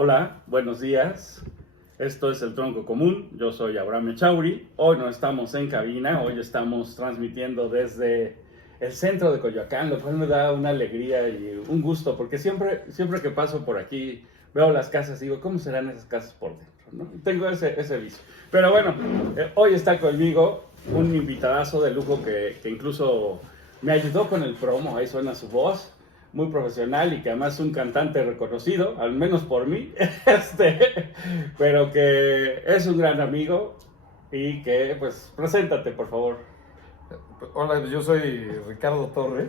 Hola, buenos días. Esto es El Tronco Común. Yo soy Abraham Echauri. Hoy no estamos en cabina, hoy estamos transmitiendo desde el centro de Coyoacán, lo cual me da una alegría y un gusto, porque siempre que paso por aquí veo las casas y digo, ¿cómo serán esas casas por dentro? ¿No? Tengo ese vicio. Pero bueno, hoy está conmigo un invitadazo de lujo que incluso me ayudó con el promo, ahí suena su voz, muy profesional y que además es un cantante reconocido, al menos por mí, pero que es un gran amigo y que, pues, preséntate, por favor. Hola, yo soy Ricardo Torres,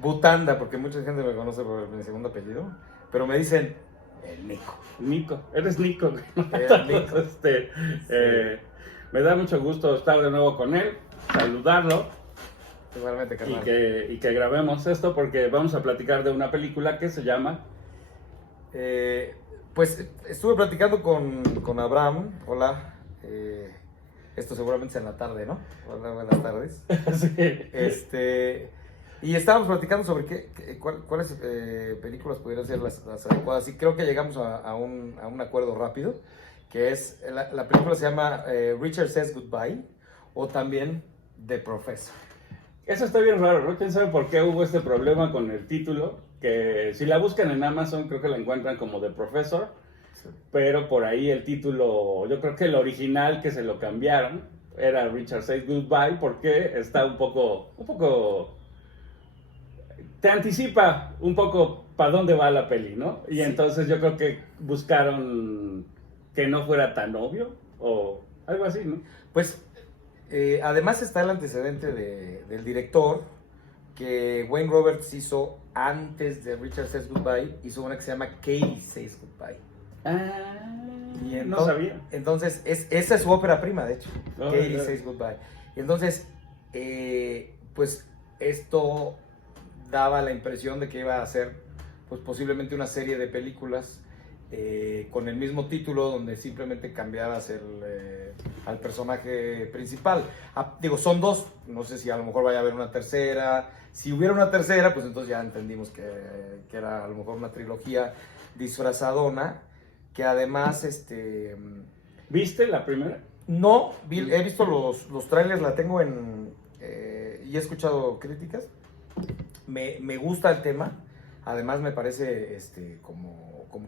Butanda, porque mucha gente me conoce por mi segundo apellido, pero me dicen el Nico. Nico, eres Nico. El Nico. Eh, Me da mucho gusto estar de nuevo con él, saludarlo. Igualmente, Y carnal. que grabemos esto porque vamos a platicar de una película que se llama... Pues estuve platicando con Abraham. Hola. Esto seguramente es en la tarde, ¿no? Hola, buenas tardes. Sí. Y estábamos platicando sobre cuáles películas pudieran ser las adecuadas. Y creo que llegamos a un acuerdo rápido, que es, la película se llama Richard Says Goodbye, o también The Professor. Eso está bien raro, ¿no? ¿Quién sabe por qué hubo este problema con el título? Que si la buscan en Amazon creo que la encuentran como The Professor, Sí. pero por ahí el título, yo creo que el original que se lo cambiaron era Richard Says Goodbye porque está un poco, te anticipa un poco para dónde va la peli, ¿no? Y Sí. entonces yo creo que buscaron que no fuera tan obvio o algo así, ¿no? Pues además está el antecedente del director que Wayne Roberts hizo antes de Richard Says Goodbye. Hizo una que se llama Katie Says Goodbye. Y No sabía. Entonces, esa es su ópera prima, de hecho. Oh, Katie yeah. Says Goodbye. Y entonces, pues esto daba la impresión de que iba a ser, pues posiblemente una serie de películas con el mismo título, donde simplemente cambiabas al personaje principal. Digo, son dos, no sé si a lo mejor vaya a haber una tercera. Si hubiera una tercera, pues entonces ya entendimos que era a lo mejor una trilogía disfrazadona, que además, ¿Viste la primera? no, he visto los trailers, la tengo y he escuchado críticas. Me gusta el tema, además me parece como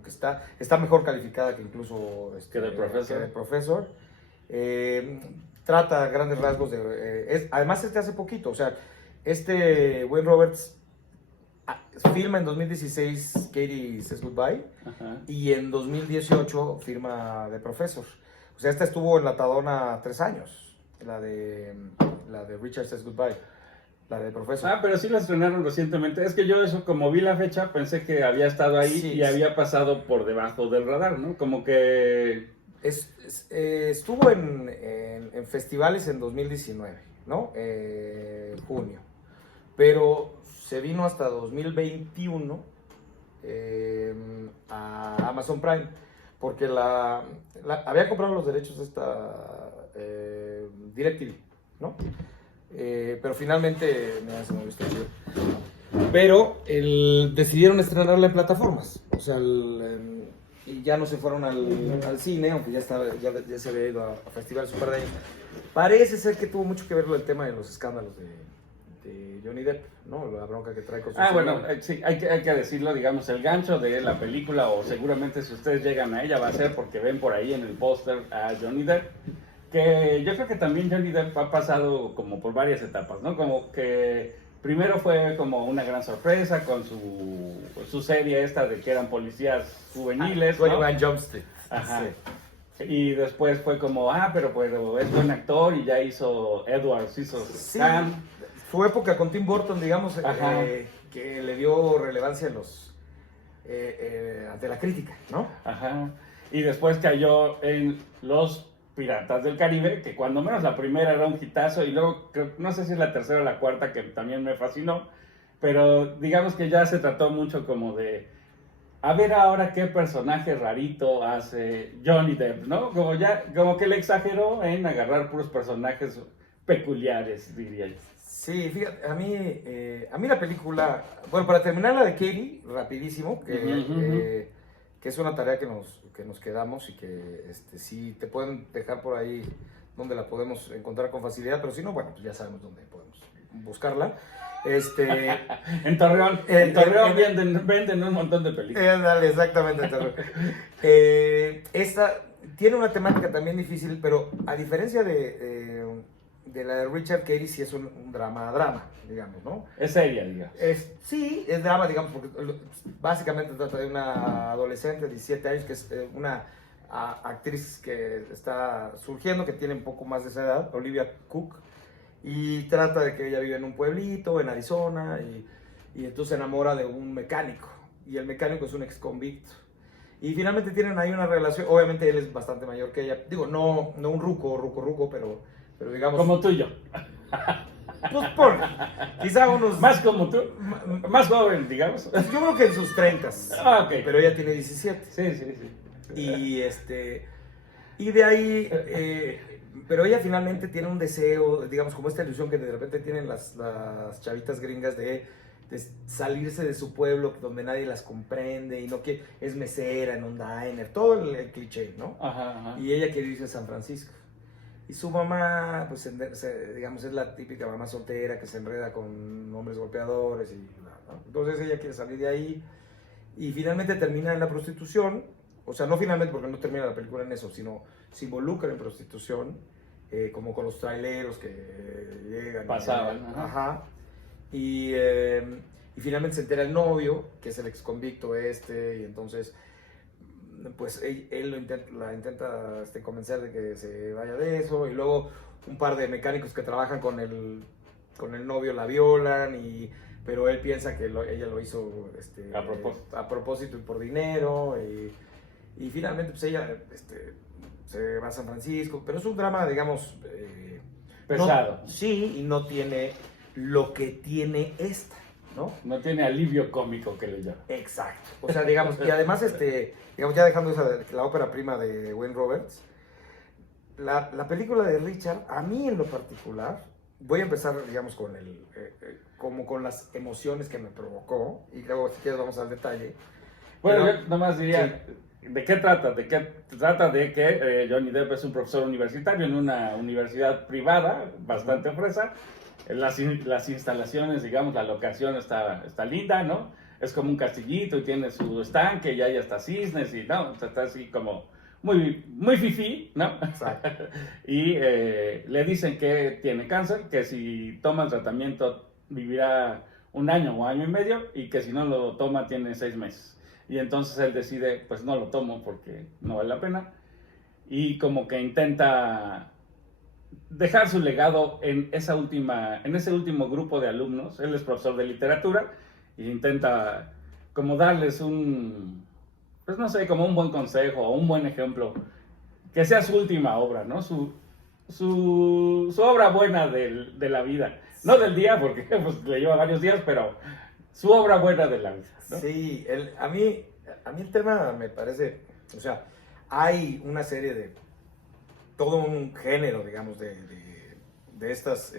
que está mejor calificada que incluso Que The Professor. que The Professor. Trata a grandes rasgos además hace poquito, o sea, Wayne Roberts firma en 2016 Katie Says Goodbye. Ajá. Y en 2018 firma The Professor. O sea, esta estuvo enlatadona 3 años, la de Richard Says Goodbye, la de Professor. Ah, pero sí la estrenaron recientemente. Es que yo eso, como vi la fecha, pensé que había estado ahí Sí, y había pasado por debajo del radar, ¿no? Como que... Estuvo en festivales en 2019, ¿no? Junio. Pero se vino hasta 2021 a Amazon Prime, porque había comprado los derechos de esta DirecTV, ¿no? Pero finalmente se me visto chido. Pero decidieron estrenarla en plataformas, o sea, y ya no se fueron al cine, aunque ya se había ido a festivales un par de años. Parece ser que tuvo mucho que ver el tema de los escándalos de Johnny Depp, ¿no? La bronca que trae con su bueno, señora. sí, hay que decirlo, digamos, el gancho de la película, o seguramente si ustedes llegan a ella, va a ser porque ven por ahí en el póster a Johnny Depp, que yo creo que también Johnny Depp ha pasado como por varias etapas, ¿no? Como que primero fue como una gran sorpresa con su serie esta de que eran policías juveniles, ¿no? 21 Jump Street. Ajá. Sí. Y después fue como, pero es buen actor y ya hizo Edwards, hizo Sí, Sam. fue época con Tim Burton, digamos, Ajá. que le dio relevancia ante la crítica, ¿no? Ajá. Y después cayó en Los Piratas del Caribe, que cuando menos la primera era un hitazo, y luego, no sé si es la tercera o la cuarta, que también me fascinó, pero digamos que ya se trató mucho como de, a ver ahora qué personaje rarito hace Johnny Depp, ¿no? Como que le exageró en agarrar puros personajes peculiares, diría yo. Sí, fíjate, a mí la película, bueno, para terminar la de Katie, rapidísimo, Ujú. que es una tarea que nos quedamos y que si te pueden dejar por ahí donde la podemos encontrar con facilidad, pero si no, bueno, pues ya sabemos dónde podemos buscarla. En Torreón, venden un montón de películas. Dale, exactamente. Esta tiene una temática también difícil, pero a diferencia de la de Richard Carey, sí es un drama, digamos, ¿no? Es seria, digamos. Sí, es drama, digamos, porque básicamente trata de una adolescente de 17 años que es una actriz que está surgiendo, que tiene un poco más de esa edad, Olivia Cook, y trata de que ella vive en un pueblito en Arizona y entonces se enamora de un mecánico, y el mecánico es un ex convicto. Y finalmente tienen ahí una relación, obviamente él es bastante mayor que ella, digo, no un ruco, pero digamos... Como tú y yo. Pues quizá unos... Más como tú, más joven, digamos. Yo creo que en sus 30. Ok. Pero ella tiene 17. Sí. Y de ahí, pero ella finalmente tiene un deseo, digamos, como esta ilusión que de repente tienen las chavitas gringas de salirse de su pueblo donde nadie las comprende y no que es mesera en un diner, todo el cliché, ¿no? Ajá. Y ella quiere irse a San Francisco. Y su mamá, pues, digamos, es la típica mamá soltera que se enreda con hombres golpeadores y ¿no? Entonces ella quiere salir de ahí y finalmente termina en la prostitución. O sea, no finalmente porque no termina la película en eso, sino se involucra en prostitución, como con los traileros que llegan. Pasaban. Ajá. Y finalmente se entera el novio, que es el ex convicto y entonces pues él la intenta convencer de que se vaya de eso, y luego un par de mecánicos que trabajan con el novio la violan, pero él piensa que ella lo hizo a propósito y por dinero, y finalmente pues ella se va a San Francisco, pero es un drama, digamos, pesado. Sí, y no tiene lo que tiene esta, ¿no? No tiene alivio cómico que le llama. Exacto. O sea, digamos, y además, digamos, ya dejando la ópera prima de Wayne Roberts, la película de Richard, a mí en lo particular, voy a empezar, digamos, como con las emociones que me provocó, y luego, si quieres, vamos al detalle. Bueno, Pero, yo nomás diría, sí. ¿De qué trata? Trata de que Johnny Depp es un profesor universitario en una universidad privada, bastante fresa. Las instalaciones, digamos, la locación está linda, ¿no? Es como un castillito y tiene su estanque y hay hasta cisnes y, ¿no? O sea, está así como muy, muy fifí, ¿no? Exacto. Y le dicen que tiene cáncer, que si toma el tratamiento vivirá 1 año o año y medio, y que si no lo toma tiene 6 meses. Y entonces él decide, pues no lo tomo porque no vale la pena. Y como que intenta dejar su legado en ese último grupo de alumnos. Él es profesor de literatura e intenta como darles pues no sé, como un buen consejo o un buen ejemplo, que sea su última obra, ¿no? Su obra buena de la vida, no del día, porque pues, le lleva varios días, pero su obra buena de la vida, ¿no? Sí, a mí el tema me parece, o sea, hay una serie de todo un género, digamos, de estas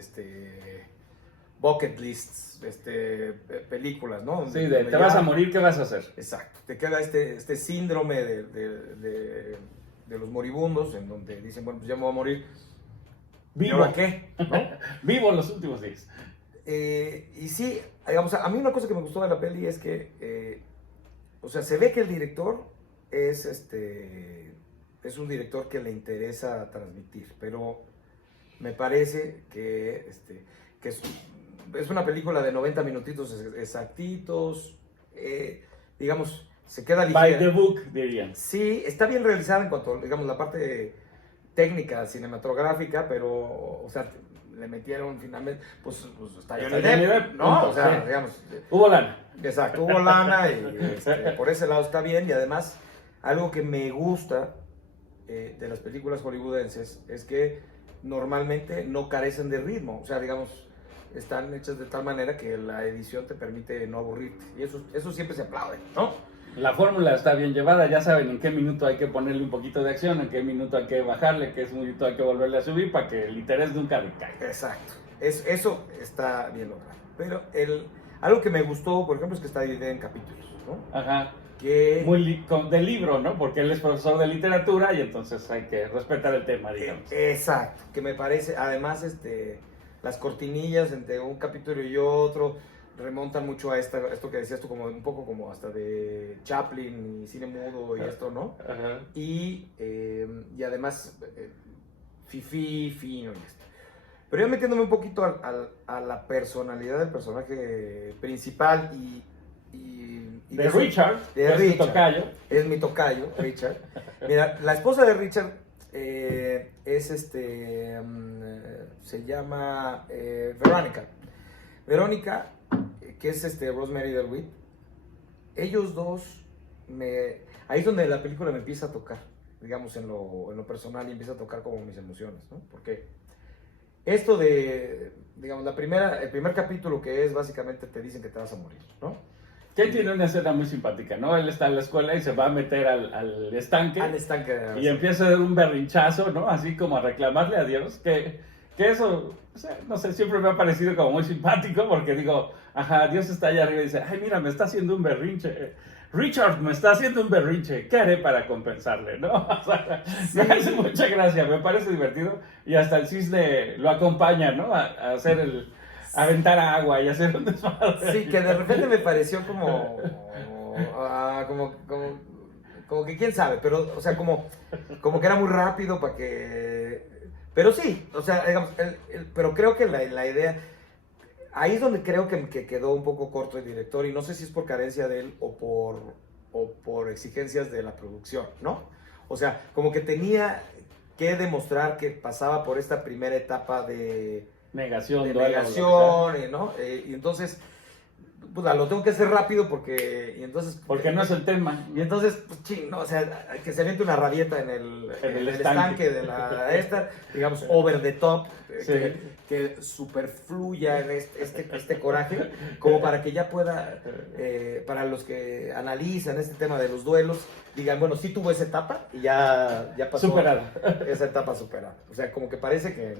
bucket lists, películas, ¿no? Sí, te vas a morir, ¿qué vas a hacer? Exacto, te queda este síndrome de los moribundos, en donde dicen, bueno, pues ya me voy a morir. ¿Vivo? ¿Y ahora qué? ¿No? Vivo los últimos días. Y sí, digamos, a mí una cosa que me gustó de la peli es que, o sea, se ve que el director es un director que le interesa transmitir, pero me parece que es una película de 90 minutitos exactitos, digamos, se queda ligera. By the book, dirían. Sí, está bien realizada en cuanto, digamos, la parte técnica, cinematográfica, pero, o sea, le metieron finalmente, pues está Johnny Depp, ¿no? O sea, sí. digamos. Hubo lana. Exacto, hubo lana y por ese lado está bien, y además, algo que me gusta de las películas hollywoodenses es que normalmente no carecen de ritmo, o sea, digamos, están hechas de tal manera que la edición te permite no aburrirte, y eso siempre se aplaude, ¿no? La fórmula está bien llevada, ya saben en qué minuto hay que ponerle un poquito de acción, en qué minuto hay que bajarle, en qué minuto hay que volverle a subir para que el interés nunca decaiga. Exacto, eso está bien logrado, pero algo que me gustó, por ejemplo, es que está dividida en capítulos, ¿no? Ajá. de libro, ¿no? Porque él es profesor de literatura y entonces hay que respetar el tema, digamos. Exacto, que me parece, además, las cortinillas entre un capítulo y otro remontan mucho a esto que decías tú, como un poco como hasta de Chaplin y cine mudo y esto, ¿no? Ajá. Y además, fifí, fino y esto. Pero yo metiéndome un poquito a la personalidad del personaje principal de Richard, de es Richard, mi tocayo. Es mi tocayo, Richard. Mira, la esposa de Richard se llama Verónica. Verónica, que es Rosemary DeWitt. Ellos dos, ahí es donde la película me empieza a tocar, digamos, en lo personal, y empieza a tocar como mis emociones, ¿no? Porque esto digamos, el primer capítulo, que es básicamente te dicen que te vas a morir, ¿no? Que tiene una escena muy simpática, ¿no? Él está en la escuela y se va a meter al estanque. Al estanque. Y empieza a dar un berrinchazo, ¿no? Así como a reclamarle a Dios. Que eso, o sea, no sé, siempre me ha parecido como muy simpático porque digo, ajá, Dios está allá arriba y dice, ay, mira, me está haciendo un berrinche. Richard me está haciendo un berrinche. ¿Qué haré para compensarle, no? O sea, Sí. me hace mucha gracia, me parece divertido. Y hasta el cisne lo acompaña, ¿no? A hacer aventar agua y hacer un desmadre. Sí, que de repente me pareció como que quién sabe, pero, o sea, como que era muy rápido para que... Pero sí, o sea, digamos, pero creo que la idea... Ahí es donde creo que quedó un poco corto el director, y no sé si es por carencia de él o por exigencias de la producción, ¿no? O sea, como que tenía que demostrar que pasaba por esta primera etapa de negación, ¿no? Y entonces, pues lo tengo que hacer rápido porque no es el tema. Y entonces, pues ching, ¿no? O sea, que se aviente una rabieta en el estanque de digamos, over the top, sí. que superfluya en este coraje, como para que ya pueda, para los que analizan este tema de los duelos, digan, bueno, sí tuvo esa etapa y ya pasó. Superada. Esa etapa superada. O sea, como que parece que...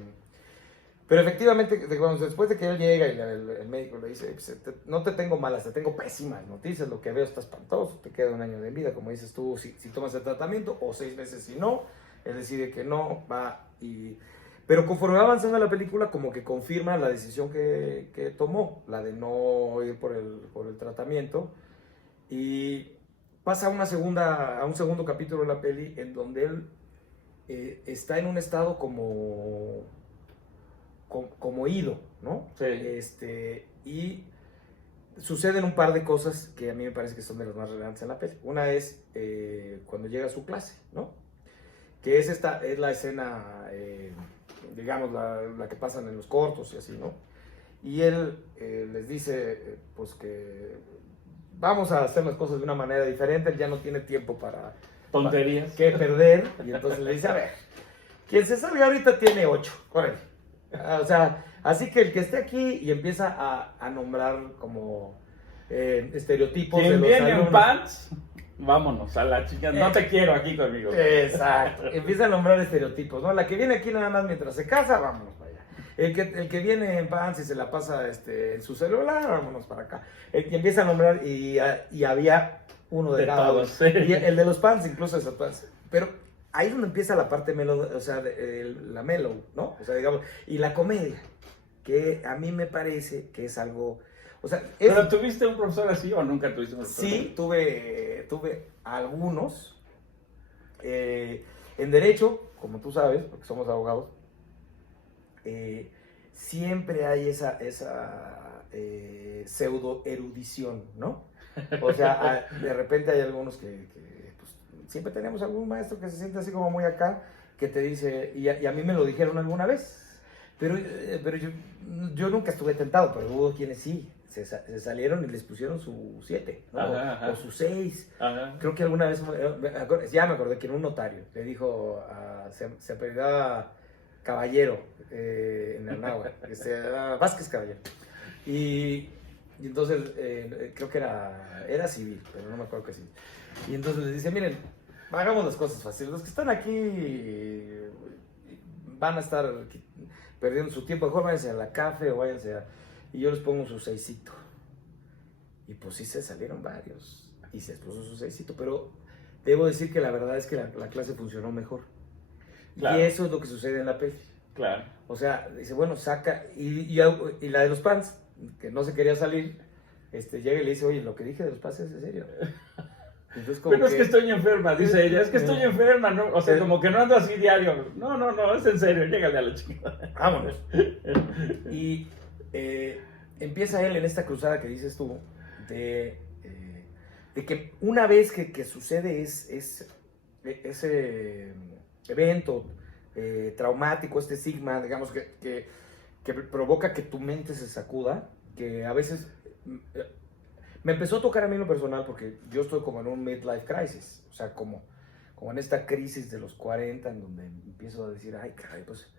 Pero efectivamente, después de que él llega y el médico le dice, pues, no te tengo malas, te tengo pésimas noticias, lo que veo está espantoso, te queda un año de vida, como dices tú, si tomas el tratamiento, o 6 meses si no, él decide que no, va y... Pero conforme va avanzando la película, como que confirma la decisión que tomó, la de no ir por el tratamiento, y pasa a un segundo capítulo de la peli en donde él está en un estado como ido, ¿no? Sí. Y suceden un par de cosas que a mí me parece que son de las más relevantes en la peli. Una es cuando llega a su clase, ¿no? Que es la escena, digamos, la que pasan en los cortos y así, ¿no? Y él les dice, pues que vamos a hacer las cosas de una manera diferente, él ya no tiene tiempo para... tonterías. Que perder, y entonces le dice, a ver, quien se salga ahorita tiene 8, órale. O sea, así que el que esté aquí, y empieza a nombrar como estereotipos de Quien los viene alumnos. en pants, vámonos a la chica, no te quiero aquí conmigo. Exacto, empieza a nombrar estereotipos, ¿no? La que viene aquí nada más mientras se casa, vámonos para allá. El que viene en pants y se la pasa en su celular, vámonos para acá. El que empieza a nombrar, y había uno de cada uno. Sí. Y el de los pants, incluso esos pants. Pero ahí es donde empieza la parte mellow, o sea, la mellow, ¿no? O sea, digamos, y la comedia, que a mí me parece que es algo, o sea... ¿Pero tuviste un profesor así o nunca tuviste un profesor? Sí, tuve algunos. En derecho, como tú sabes, porque somos abogados, siempre hay esa pseudo erudición, ¿no? O sea, de repente hay algunos que pues, siempre tenemos algún maestro que se siente así como muy acá, que te dice, y a mí me lo dijeron alguna vez, pero yo nunca estuve tentado, pero hubo quienes sí, se salieron y les pusieron su 7, ¿no? Ajá. O su 6. Ajá. Creo que alguna vez, ya me acordé que en un notario le dijo, se apellidaba Caballero en Anáhuac, Vázquez Caballero. Y entonces creo que era civil, pero no me acuerdo que sí. Y entonces les dice, miren, hagamos las cosas fáciles. Los que están aquí van a estar perdiendo su tiempo. Mejor váyanse a la café o váyanse a... Y yo les pongo su 6. Y pues sí se salieron varios. y se expuso su éxito, pero debo decir que la verdad es que la clase funcionó mejor. Claro. Y eso es lo que sucede en la peli. Claro. O sea, dice, bueno, saca, y la de los pants, que no se quería salir, llega y le dice, oye, lo que dije de los pants es en serio. Entonces, como Pero es que estoy enferma, dice ella, es que estoy enferma, ¿no? O sea, como que no ando así diario. No, es en serio, llégale a la chica. Vámonos. Y empieza él en esta cruzada que dices tú, de que una vez que sucede ese evento traumático, este sigma, digamos, que provoca que tu mente se sacuda, que a veces me empezó a tocar a mí en lo personal porque yo estoy como en un midlife crisis, o sea, como en esta crisis de los 40 en donde empiezo a decir, ay, caray, pues,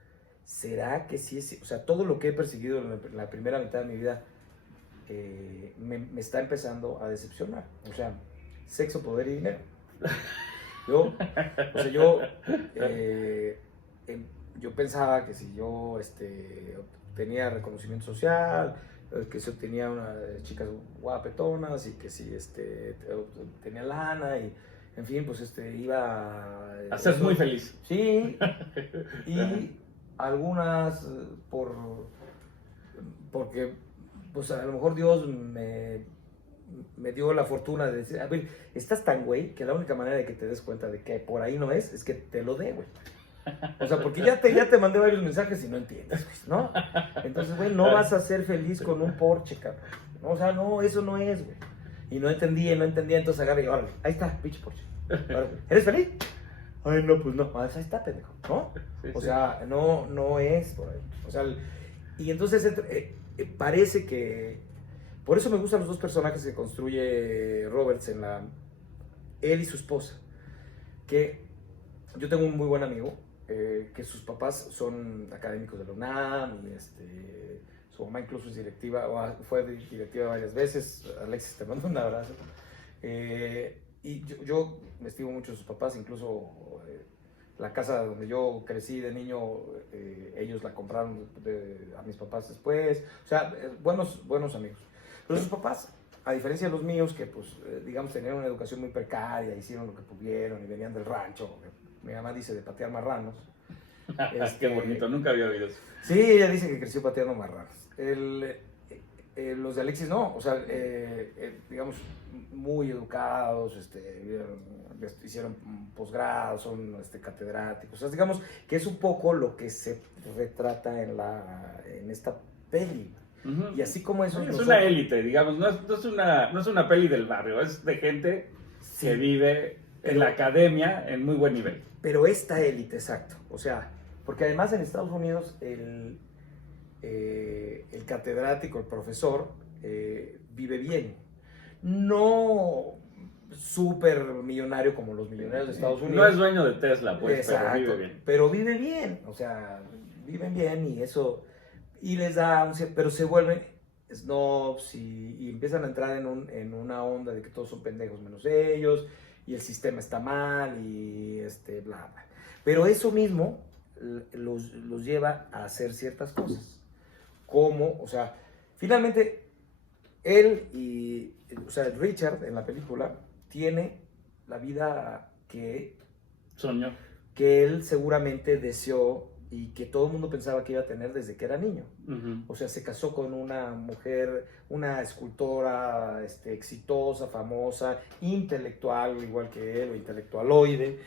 ¿será que sí es? O sea, todo lo que he perseguido en la primera mitad de mi vida me está empezando a decepcionar. O sea, sexo, poder y dinero. Yo pensaba que si yo tenía reconocimiento social, que si tenía unas chicas guapetonas y que si tenía lana y en fin, pues iba a ser muy feliz. Sí, y algunas porque pues a lo mejor Dios me dio la fortuna de decir, a ver, estás tan güey que la única manera de que te des cuenta de que por ahí no es que te lo dé, güey. O sea, porque ya te mandé varios mensajes y no entiendes, ¿no? Entonces, güey, no vas a ser feliz con un Porsche, cabrón. ¿No? O sea, no, eso no es, güey. Y no entendía, entonces agarré y órale, ahí está, pinche Porsche. Ahora, ¿eres feliz? Ay, no, pues no. Ahí está, pendejo, ¿no? Sí, o sea, no es por ahí. O sea, y entonces parece que... Por eso me gustan los dos personajes que construye Roberts él y su esposa. Que yo tengo un muy buen amigo, que sus papás son académicos de la UNAM, y su mamá incluso es directiva, fue directiva varias veces. Alexis, te mando un abrazo. Y yo me estimo mucho de sus papás, incluso la casa donde yo crecí de niño, ellos la compraron a mis papás después. O sea, buenos amigos. Pero sus papás, a diferencia de los míos, que pues, digamos, tenían una educación muy precaria, hicieron lo que pudieron y venían del rancho, mi mamá dice de patear marranos. Qué bonito, nunca había oído eso. Sí, ella dice que creció pateando marranos. Los de Alexis no, o sea, digamos, muy educados, hicieron posgrado, son catedráticos. O sea, digamos que es un poco lo que se retrata en esta peli. Y así como eso... Es una élite, digamos, no es una peli del barrio, es de gente que vive en la academia en muy buen nivel. Pero esta élite, exacto. O sea, porque además en Estados Unidos el catedrático, el profesor, vive bien. No súper millonario como los millonarios de Estados Unidos. No es dueño de Tesla, pues, exacto, pero vive bien. Pero vive bien, o sea, viven bien y eso... Y les da, pero se vuelven snobs y empiezan a entrar en una onda de que todos son pendejos menos ellos y el sistema está mal y bla, bla. Pero eso mismo los lleva a hacer ciertas cosas. Como, o sea, finalmente él o sea, Richard en la película tiene la vida que soñó, que él seguramente deseó y que todo el mundo pensaba que iba a tener desde que era niño. O sea, se casó con una mujer, una escultora exitosa, famosa, intelectual, igual que él, o intelectualoide,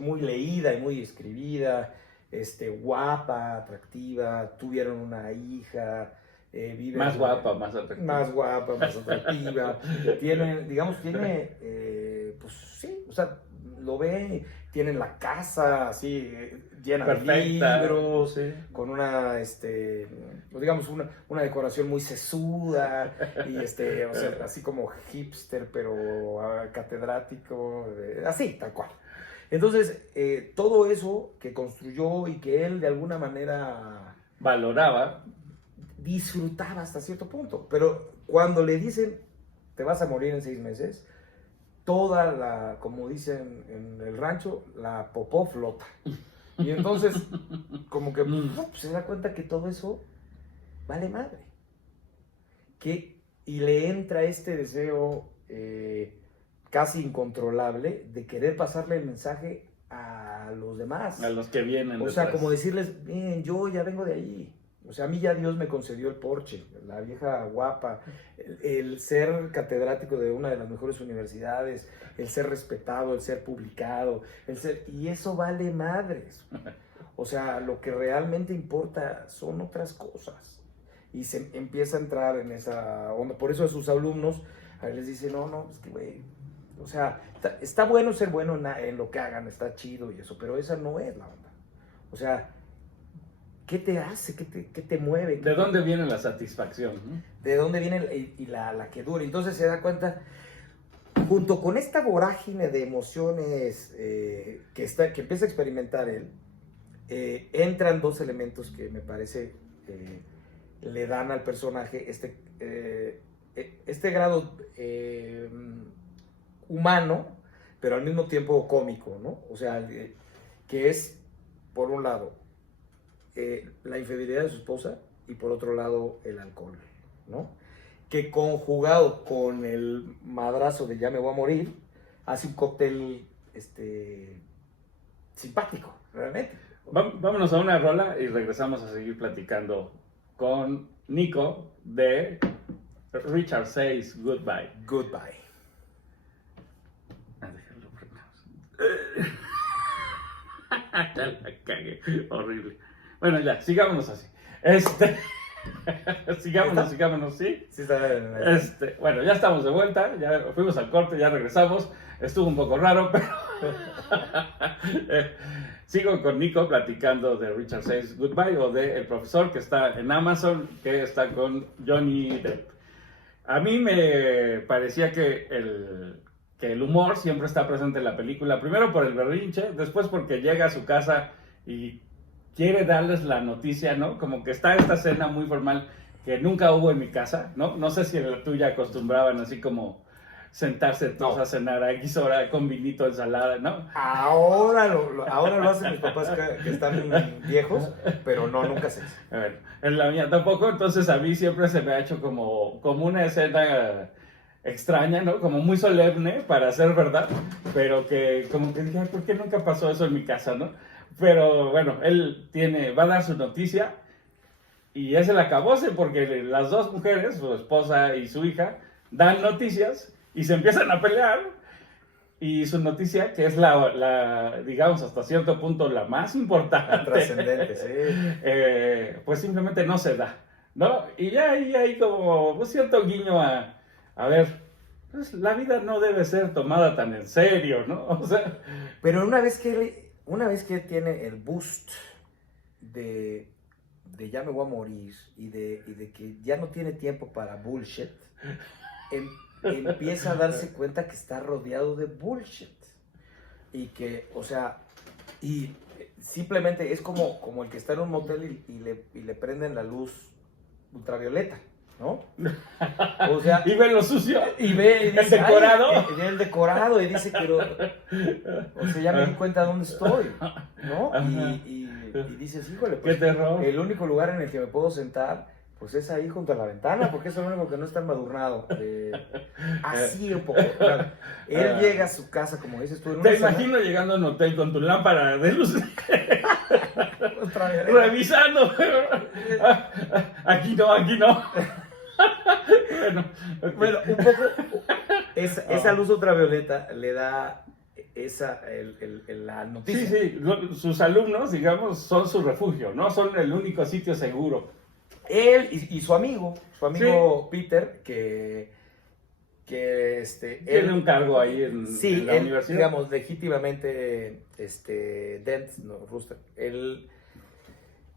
muy leída y muy escribida, guapa, atractiva, tuvieron una hija, más guapa, más atractiva. Más guapa, más atractiva. tiene, pues sí, o sea, lo ve, tienen la casa así llena perfecta, de libros, sí, con una, digamos, una decoración muy sesuda, y o sea, así como hipster, pero catedrático, así, tal cual. Entonces, todo eso que construyó y que él de alguna manera valoraba, disfrutaba hasta cierto punto, pero cuando le dicen, te vas a morir en 6 meses, toda como dicen en el rancho, la popó flota. Y entonces, como que se da cuenta que todo eso vale madre. Y le entra este deseo casi incontrolable de querer pasarle el mensaje a los demás. A los que vienen. O sea, detrás. como decirles, miren, yo ya vengo de ahí. O sea, a mí ya Dios me concedió el Porsche, la vieja guapa, el ser catedrático de una de las mejores universidades, el ser respetado, el ser publicado, y eso vale madres. O sea, lo que realmente importa son otras cosas. Y se empieza a entrar en esa onda. Por eso a sus alumnos a él les dice, no, es que güey, o sea, está bueno ser bueno en lo que hagan, está chido y eso, pero esa no es la onda. O sea, ¿qué te hace? ¿Qué te mueve? ¿De dónde viene la satisfacción? ¿No? ¿De dónde viene y la que dura? Entonces se da cuenta, junto con esta vorágine de emociones que empieza a experimentar él, entran dos elementos que me parece le dan al personaje este grado humano, pero al mismo tiempo cómico, ¿no? O sea, que es, por un lado, la infidelidad de su esposa y por otro lado el alcohol, ¿no? Que conjugado con el madrazo de ya me voy a morir, hace un cóctel simpático, realmente. Vámonos a una rola y regresamos a seguir platicando con Nico de Richard Says Goodbye. Goodbye. Ya la cagué, horrible. Bueno, ya, sigámonos así. Sigámonos, ¿sí? Sí, está bien. Bueno, ya estamos de vuelta, ya fuimos al corte, ya regresamos. Estuvo un poco raro, pero sigo con Nico platicando de Richard Says Goodbye o de El Profesor, que está en Amazon, que está con Johnny Depp. A mí me parecía que el humor siempre está presente en la película, primero por el berrinche, después porque llega a su casa y quiere darles la noticia, ¿no? Como que está esta cena muy formal que nunca hubo en mi casa, ¿no? No sé si en la tuya acostumbraban así como sentarse todos a cenar a X hora con vinito, ensalada, ¿no? Ahora lo hacen mis papás que están viejos, pero no, nunca se hace. A ver, en la mía tampoco, entonces a mí siempre se me ha hecho como una escena extraña, ¿no? Como muy solemne para ser verdad, pero que como que dije, ¿por qué nunca pasó eso en mi casa, no? Pero bueno, él va a dar su noticia y es el acabose porque las dos mujeres, su esposa y su hija, dan noticias y se empiezan a pelear y su noticia, que es digamos hasta cierto punto la más importante, trascendente, sí. pues simplemente no se da, ¿no? Y ya hay como un cierto guiño a ver, pues la vida no debe ser tomada tan en serio, ¿no? O sea, pero una vez que tiene el boost de ya me voy a morir y de que ya no tiene tiempo para bullshit, empieza a darse cuenta que está rodeado de bullshit y que, o sea, y simplemente es como el que está en un motel y le prenden la luz ultravioleta, ¿no? O sea, y ve lo sucio y ve el decorado ve el decorado y dice, pero o sea, ya me di cuenta dónde estoy, ¿no? Y dices, híjole, pues, qué terror. el único lugar en el que me puedo sentar pues es ahí junto a la ventana, porque es el único que no está embadurnado. Así un poco. Claro. Él llega a su casa, como dices tú, en una Te imagino llegando a un hotel con tu lámpara de luz revisando. Aquí no. Bueno, un poco esa luz ultravioleta le da la noticia. Sí, sus alumnos, digamos, son su refugio, ¿no? Son el único sitio seguro. Él y su amigo Sí. Peter, que Tiene un cargo ahí en la universidad. Digamos, legítimamente, Dent, no, Rooster, él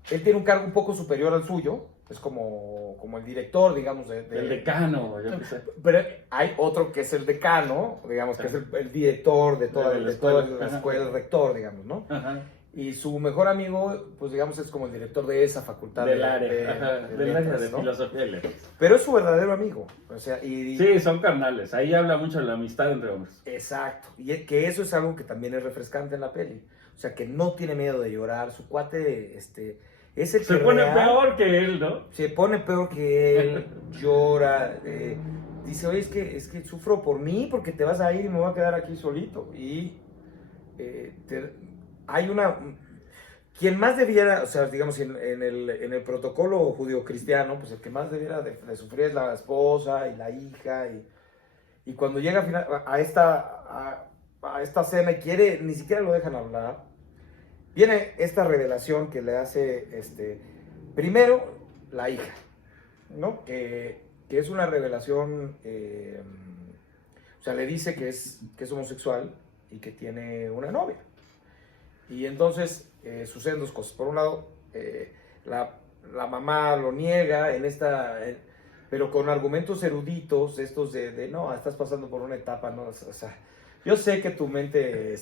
tiene un cargo un poco superior al suyo, es como el director, digamos. El decano, yo qué sé. Pero hay otro que es el decano, digamos, que es el director de toda la escuela, el rector, digamos, ¿no? Ajá. Y su mejor amigo, pues digamos, es como el director de esa facultad. Del área de ¿no? filosofía. Pero es su verdadero amigo. O sea, sí, son carnales. Ahí habla mucho de la amistad entre hombres. Exacto. Y que eso es algo que también es refrescante en la peli. O sea, que no tiene miedo de llorar. Su cuate, es el que se pone peor que él, ¿no? Se pone peor que él, llora. dice, oye, es que sufro por mí porque te vas a ir y me voy a quedar aquí solito. Y hay una... Quien más debiera, o sea, digamos, en el protocolo judío-cristiano, pues el que más debiera de sufrir es la esposa y la hija. Y cuando llega a esta cena y quiere, ni siquiera lo dejan hablar, viene esta revelación que le hace, primero, la hija, ¿no? Que es una revelación, o sea, le dice que es homosexual y que tiene una novia. Y entonces suceden dos cosas. Por un lado, la mamá lo niega pero con argumentos eruditos, estos no, estás pasando por una etapa, ¿no? O sea, yo sé que tu mente...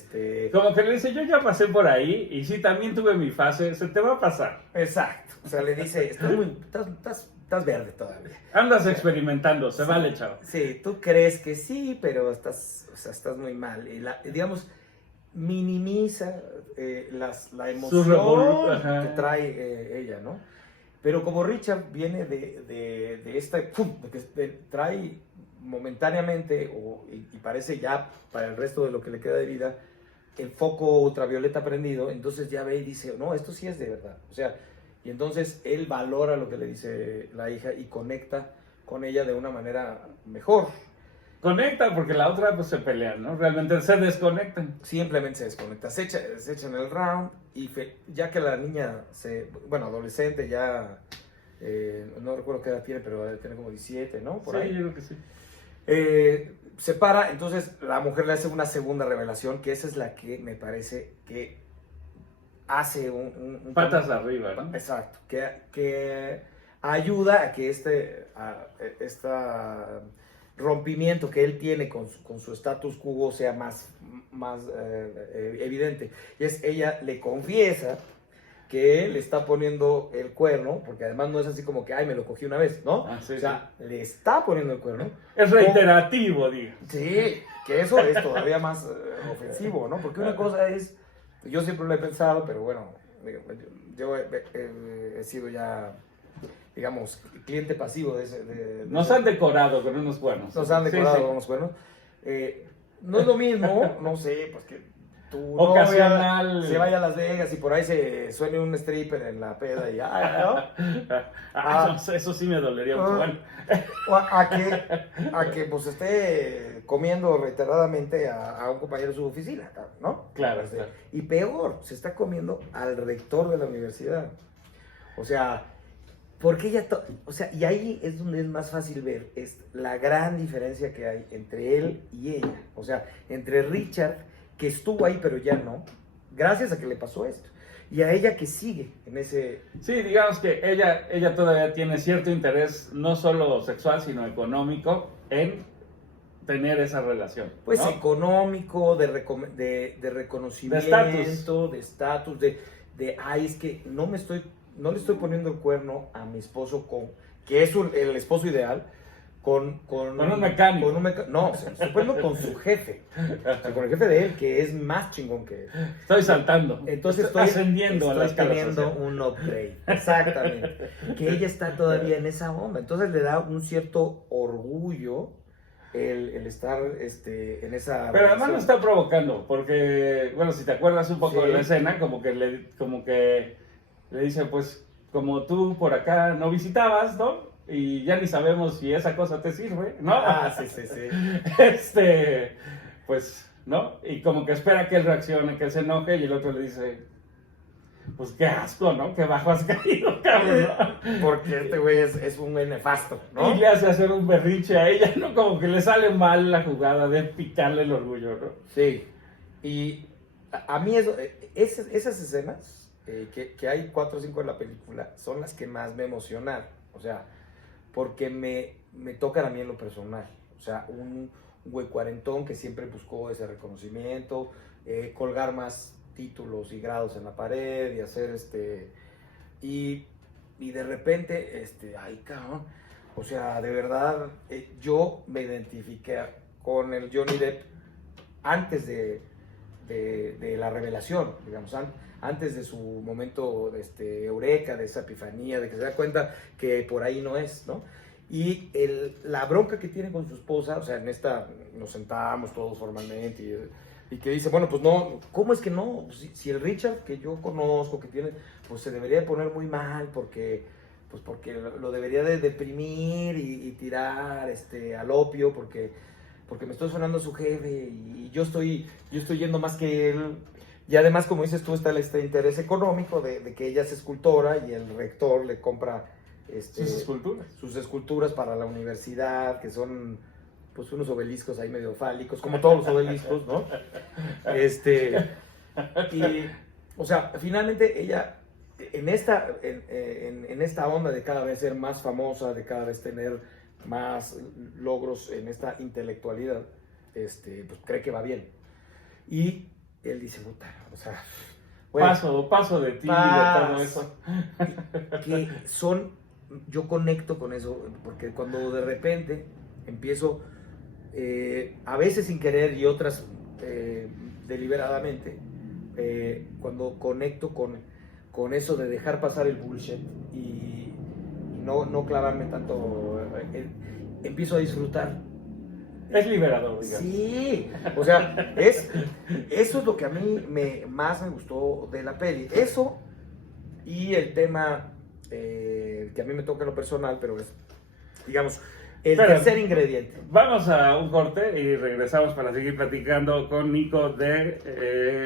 Como que le dice, yo ya pasé por ahí y sí, también tuve mi fase, se te va a pasar. Exacto. O sea, le dice, estás verde todavía. Andas experimentando, se vale, chavo. Sí, tú crees que sí, pero estás muy mal. Y digamos, minimiza la emoción que trae ella, ¿no? Pero como Richard viene de que trae momentáneamente, y parece ya para el resto de lo que le queda de vida, el foco ultravioleta prendido, entonces ya ve y dice, no, esto sí es de verdad. O sea, y entonces él valora lo que le dice la hija y conecta con ella de una manera mejor. Conecta, porque la otra pues se pelean, ¿no? Realmente se desconectan. Simplemente se desconecta, se echan el round y ya que la niña, adolescente ya, no recuerdo qué edad tiene, pero debe tener como 17, ¿no? Por ahí. Yo creo que sí. Se para, entonces la mujer le hace una segunda revelación, que esa es la que me parece que hace un patas arriba, ¿no? Exacto, que ayuda a que esta rompimiento que él tiene con su status quo sea más evidente. Y ella le confiesa que él está poniendo el cuerno, porque además no es así como que, ay, me lo cogí una vez, ¿no? Sí, o sea, le está poniendo el cuerno. Es reiterativo, digo. Sí, que eso es todavía más ofensivo, ¿no? Porque una cosa es, yo siempre lo he pensado, pero bueno, yo he sido ya, digamos, cliente pasivo Nos han decorado con unos cuernos. Nos han decorado con unos cuernos. No es lo mismo, no sé, pues que tu ocasional novia se vaya a Las Vegas y por ahí se suene un stripper en la peda y no sé, eso sí me dolería mucho. Bueno. A que pues esté comiendo reiteradamente a un compañero de su oficina, ¿no? Claro. Y peor, se está comiendo al rector de la universidad. O sea, porque ella, y ahí es donde es más fácil ver la gran diferencia que hay entre él y ella. O sea, entre Richard, que estuvo ahí pero ya no, gracias a que le pasó esto, y a ella que sigue en ese... Sí, digamos que ella todavía tiene cierto interés, no solo sexual, sino económico, en tener esa relación. Pues ¿no? Económico, de reconocimiento, de estatus, ay, es que no le estoy poniendo el cuerno a mi esposo, que es el esposo ideal, con un mecánico. No, se estoy poniendo con su jefe, con el jefe de él, que es más chingón que él. Estoy saltando. Entonces estoy ascendiendo a la escala teniendo social. un upgrade. Exactamente. Que ella está todavía en esa onda. Entonces le da un cierto orgullo el estar en esa... Pero además lo está provocando, porque, bueno, si te acuerdas un poco de la escena, como que le dice, pues, como tú por acá no visitabas, ¿no? Y ya ni sabemos si esa cosa te sirve, ¿no? Sí. Pues, ¿no? Y como que espera que él reaccione, que él se enoje, y el otro le dice, pues qué asco, ¿no? Qué bajo has caído, cabrón, ¿no? Porque este güey es un nefasto, ¿no? Y le hace hacer un berrinche a ella, ¿no? Como que le sale mal la jugada de picarle el orgullo, ¿no? Sí. Y a mí esas escenas, que hay 4 o 5 en la película, son las que más me emocionan. O sea, porque me tocan a mí en lo personal. O sea, un güey cuarentón que siempre buscó ese reconocimiento, colgar más títulos y grados en la pared y hacer y de repente, ay cabrón, o sea, de verdad, yo me identifiqué con el Johnny Depp antes de la revelación, digamos, antes de su momento eureka, de esa epifanía, de que se da cuenta que por ahí no es, ¿no? Y la bronca que tiene con su esposa, o sea, en esta nos sentamos todos formalmente y que dice, bueno, pues no, ¿cómo es que no? Si el Richard que yo conozco, que tiene, pues se debería de poner muy mal porque lo debería de deprimir y tirar al opio porque me estoy sonando su jefe y yo estoy yendo más que él. Y además, como dices tú, está este interés económico de que ella es escultora y el rector le compra sus esculturas para la universidad, que son pues unos obeliscos ahí medio fálicos, como todos los obeliscos, ¿no? Y, o sea, finalmente ella, en esta onda de cada vez ser más famosa, de cada vez tener más logros en esta intelectualidad, pues cree que va bien. Y él dice, puta, o sea... Bueno, paso de ti y de todo eso. Que yo conecto con eso, porque cuando de repente empiezo, a veces sin querer y otras deliberadamente, cuando conecto con eso de dejar pasar el bullshit y no clavarme tanto, empiezo a disfrutar. Es liberador, digamos. Sí, o sea, eso es lo que a mí más me gustó de la peli. Eso y el tema que a mí me toca en lo personal, pero es, digamos, tercer ingrediente. Vamos a un corte y regresamos para seguir platicando con Nico de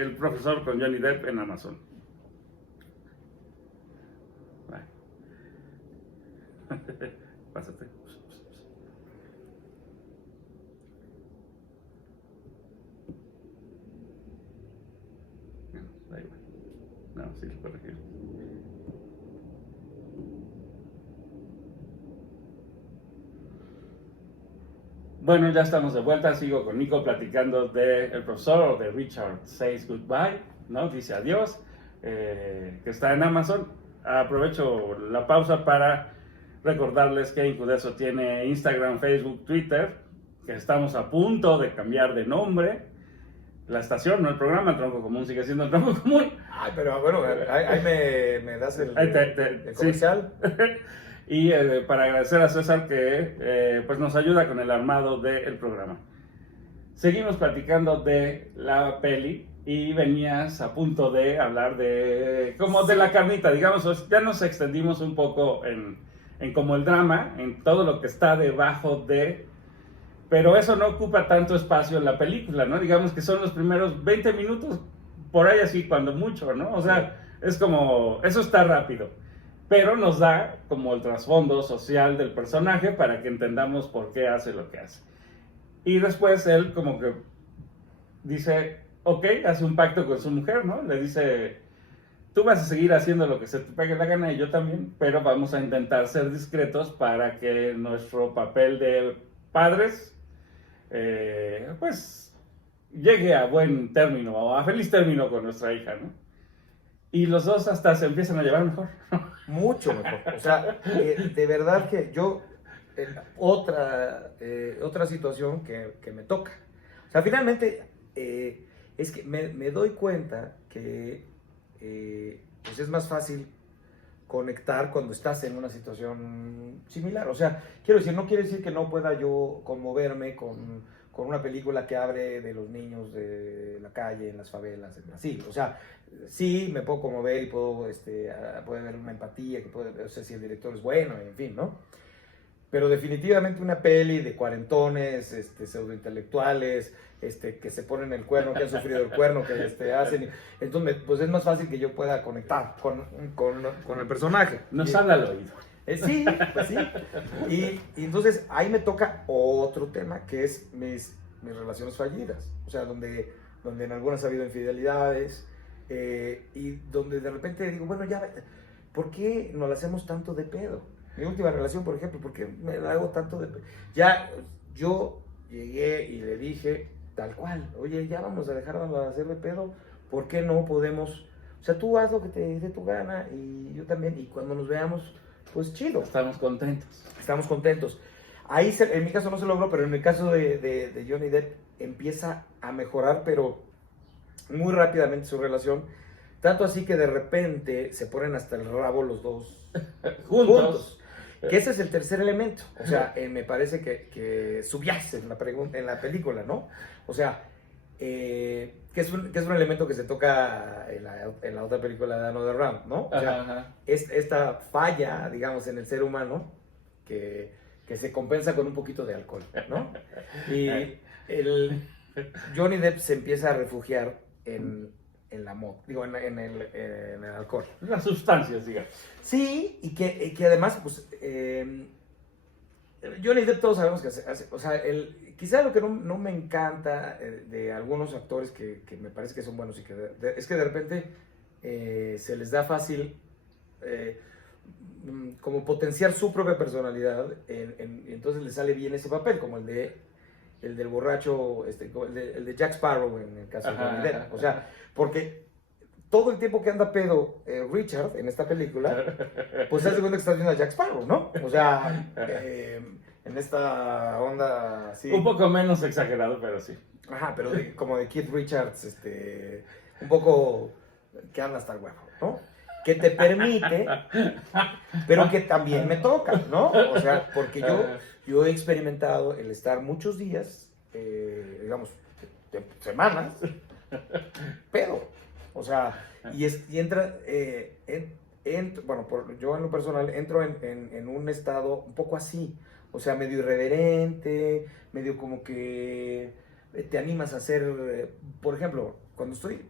El Profesor con Johnny Depp en Amazon. Pásate. No, sí, lo corregí. Bueno, ya estamos de vuelta. Sigo con Nico platicando de El Profesor o de Richard Says Goodbye, ¿no? Dice adiós, que está en Amazon. Aprovecho la pausa para recordarles que Incudeso tiene Instagram, Facebook, Twitter, que estamos a punto de cambiar de nombre. La estación, no el programa, el Tronco Común sigue siendo el Tronco Común. Ay, pero bueno, ahí me das el comercial. Sí. Y para agradecer a César que pues nos ayuda con el armado del programa. Seguimos platicando de la peli y venías a punto de hablar de la carnita, digamos, ya nos extendimos un poco en como el drama, en todo lo que está debajo de... Pero eso no ocupa tanto espacio en la película, ¿no? Digamos que son los primeros 20 minutos, por ahí así, cuando mucho, ¿no? O sea, es como, eso está rápido, pero nos da como el trasfondo social del personaje para que entendamos por qué hace lo que hace. Y después él como que dice, ok, hace un pacto con su mujer, ¿no? Le dice, tú vas a seguir haciendo lo que se te pegue la gana y yo también, pero vamos a intentar ser discretos para que nuestro papel de padres pues llegue a buen término o a feliz término con nuestra hija, ¿no? Y los dos hasta se empiezan a llevar mejor. Mucho mejor. O sea, de verdad que yo, otra situación que me toca. O sea, finalmente es que me doy cuenta que pues es más fácil conectar cuando estás en una situación similar. O sea, no quiere decir que no pueda yo conmoverme con una película que hable de los niños de la calle, en las favelas, en Brasil. O sea, sí me puedo conmover y puede haber una empatía, no sé si el director es bueno, en fin, ¿no? Pero definitivamente una peli de cuarentones, pseudointelectuales, que se ponen el cuerno, que han sufrido el cuerno, que hacen... Entonces, pues es más fácil que yo pueda conectar con el personaje. Nos habla al oído. Sí, pues sí. Y entonces ahí me toca otro tema, que es mis relaciones fallidas. O sea, donde en algunas ha habido infidelidades, y donde de repente digo, bueno, ya, ¿por qué nos la hacemos tanto de pedo? Mi última relación, por ejemplo, ¿por qué me la hago tanto de pedo? Ya, yo llegué y le dije, tal cual, oye, ya vamos a dejar de hacer de pedo, ¿por qué no podemos? O sea, tú haz lo que te dé tu gana y yo también, y cuando nos veamos, pues chido. Estamos contentos. Ahí, en mi caso no se logró, pero en el caso de Johnny Depp empieza a mejorar, pero muy rápidamente su relación. Tanto así que de repente se ponen hasta el rabo los dos juntos. Que ese es el tercer elemento. O sea, me parece que subyace en en la película, ¿no? O sea, que es un elemento que se toca en la otra película de Another Round, ¿no? O sea, es esta falla, digamos, en el ser humano que se compensa con un poquito de alcohol, ¿no? Y Johnny Depp se empieza a refugiar en la moda, digo, en el alcohol. Las sustancias, digamos. Sí, y que además, pues, Johnny Depp todos sabemos que hace, o sea, quizá lo que no me encanta de algunos actores que me parece que son buenos y que es que de repente se les da fácil como potenciar su propia personalidad, entonces les sale bien ese papel, como el del borracho, el de Jack Sparrow en el caso de Johnny Depp. O sea, porque todo el tiempo que anda pedo Richard en esta película, pues se hace cuenta que estás viendo a Jack Sparrow, ¿no? O sea, en esta onda así. Un poco menos exagerado, pero sí. Ajá, pero como de Keith Richards, un poco que anda hasta el huevo, ¿no? Que te permite, pero que también me toca, ¿no? O sea, porque yo he experimentado el estar muchos días, digamos, semanas, pedo. O sea, y entra, bueno, yo en lo personal entro en un estado un poco así, o sea, medio irreverente, medio como que te animas a hacer, por ejemplo, cuando estoy,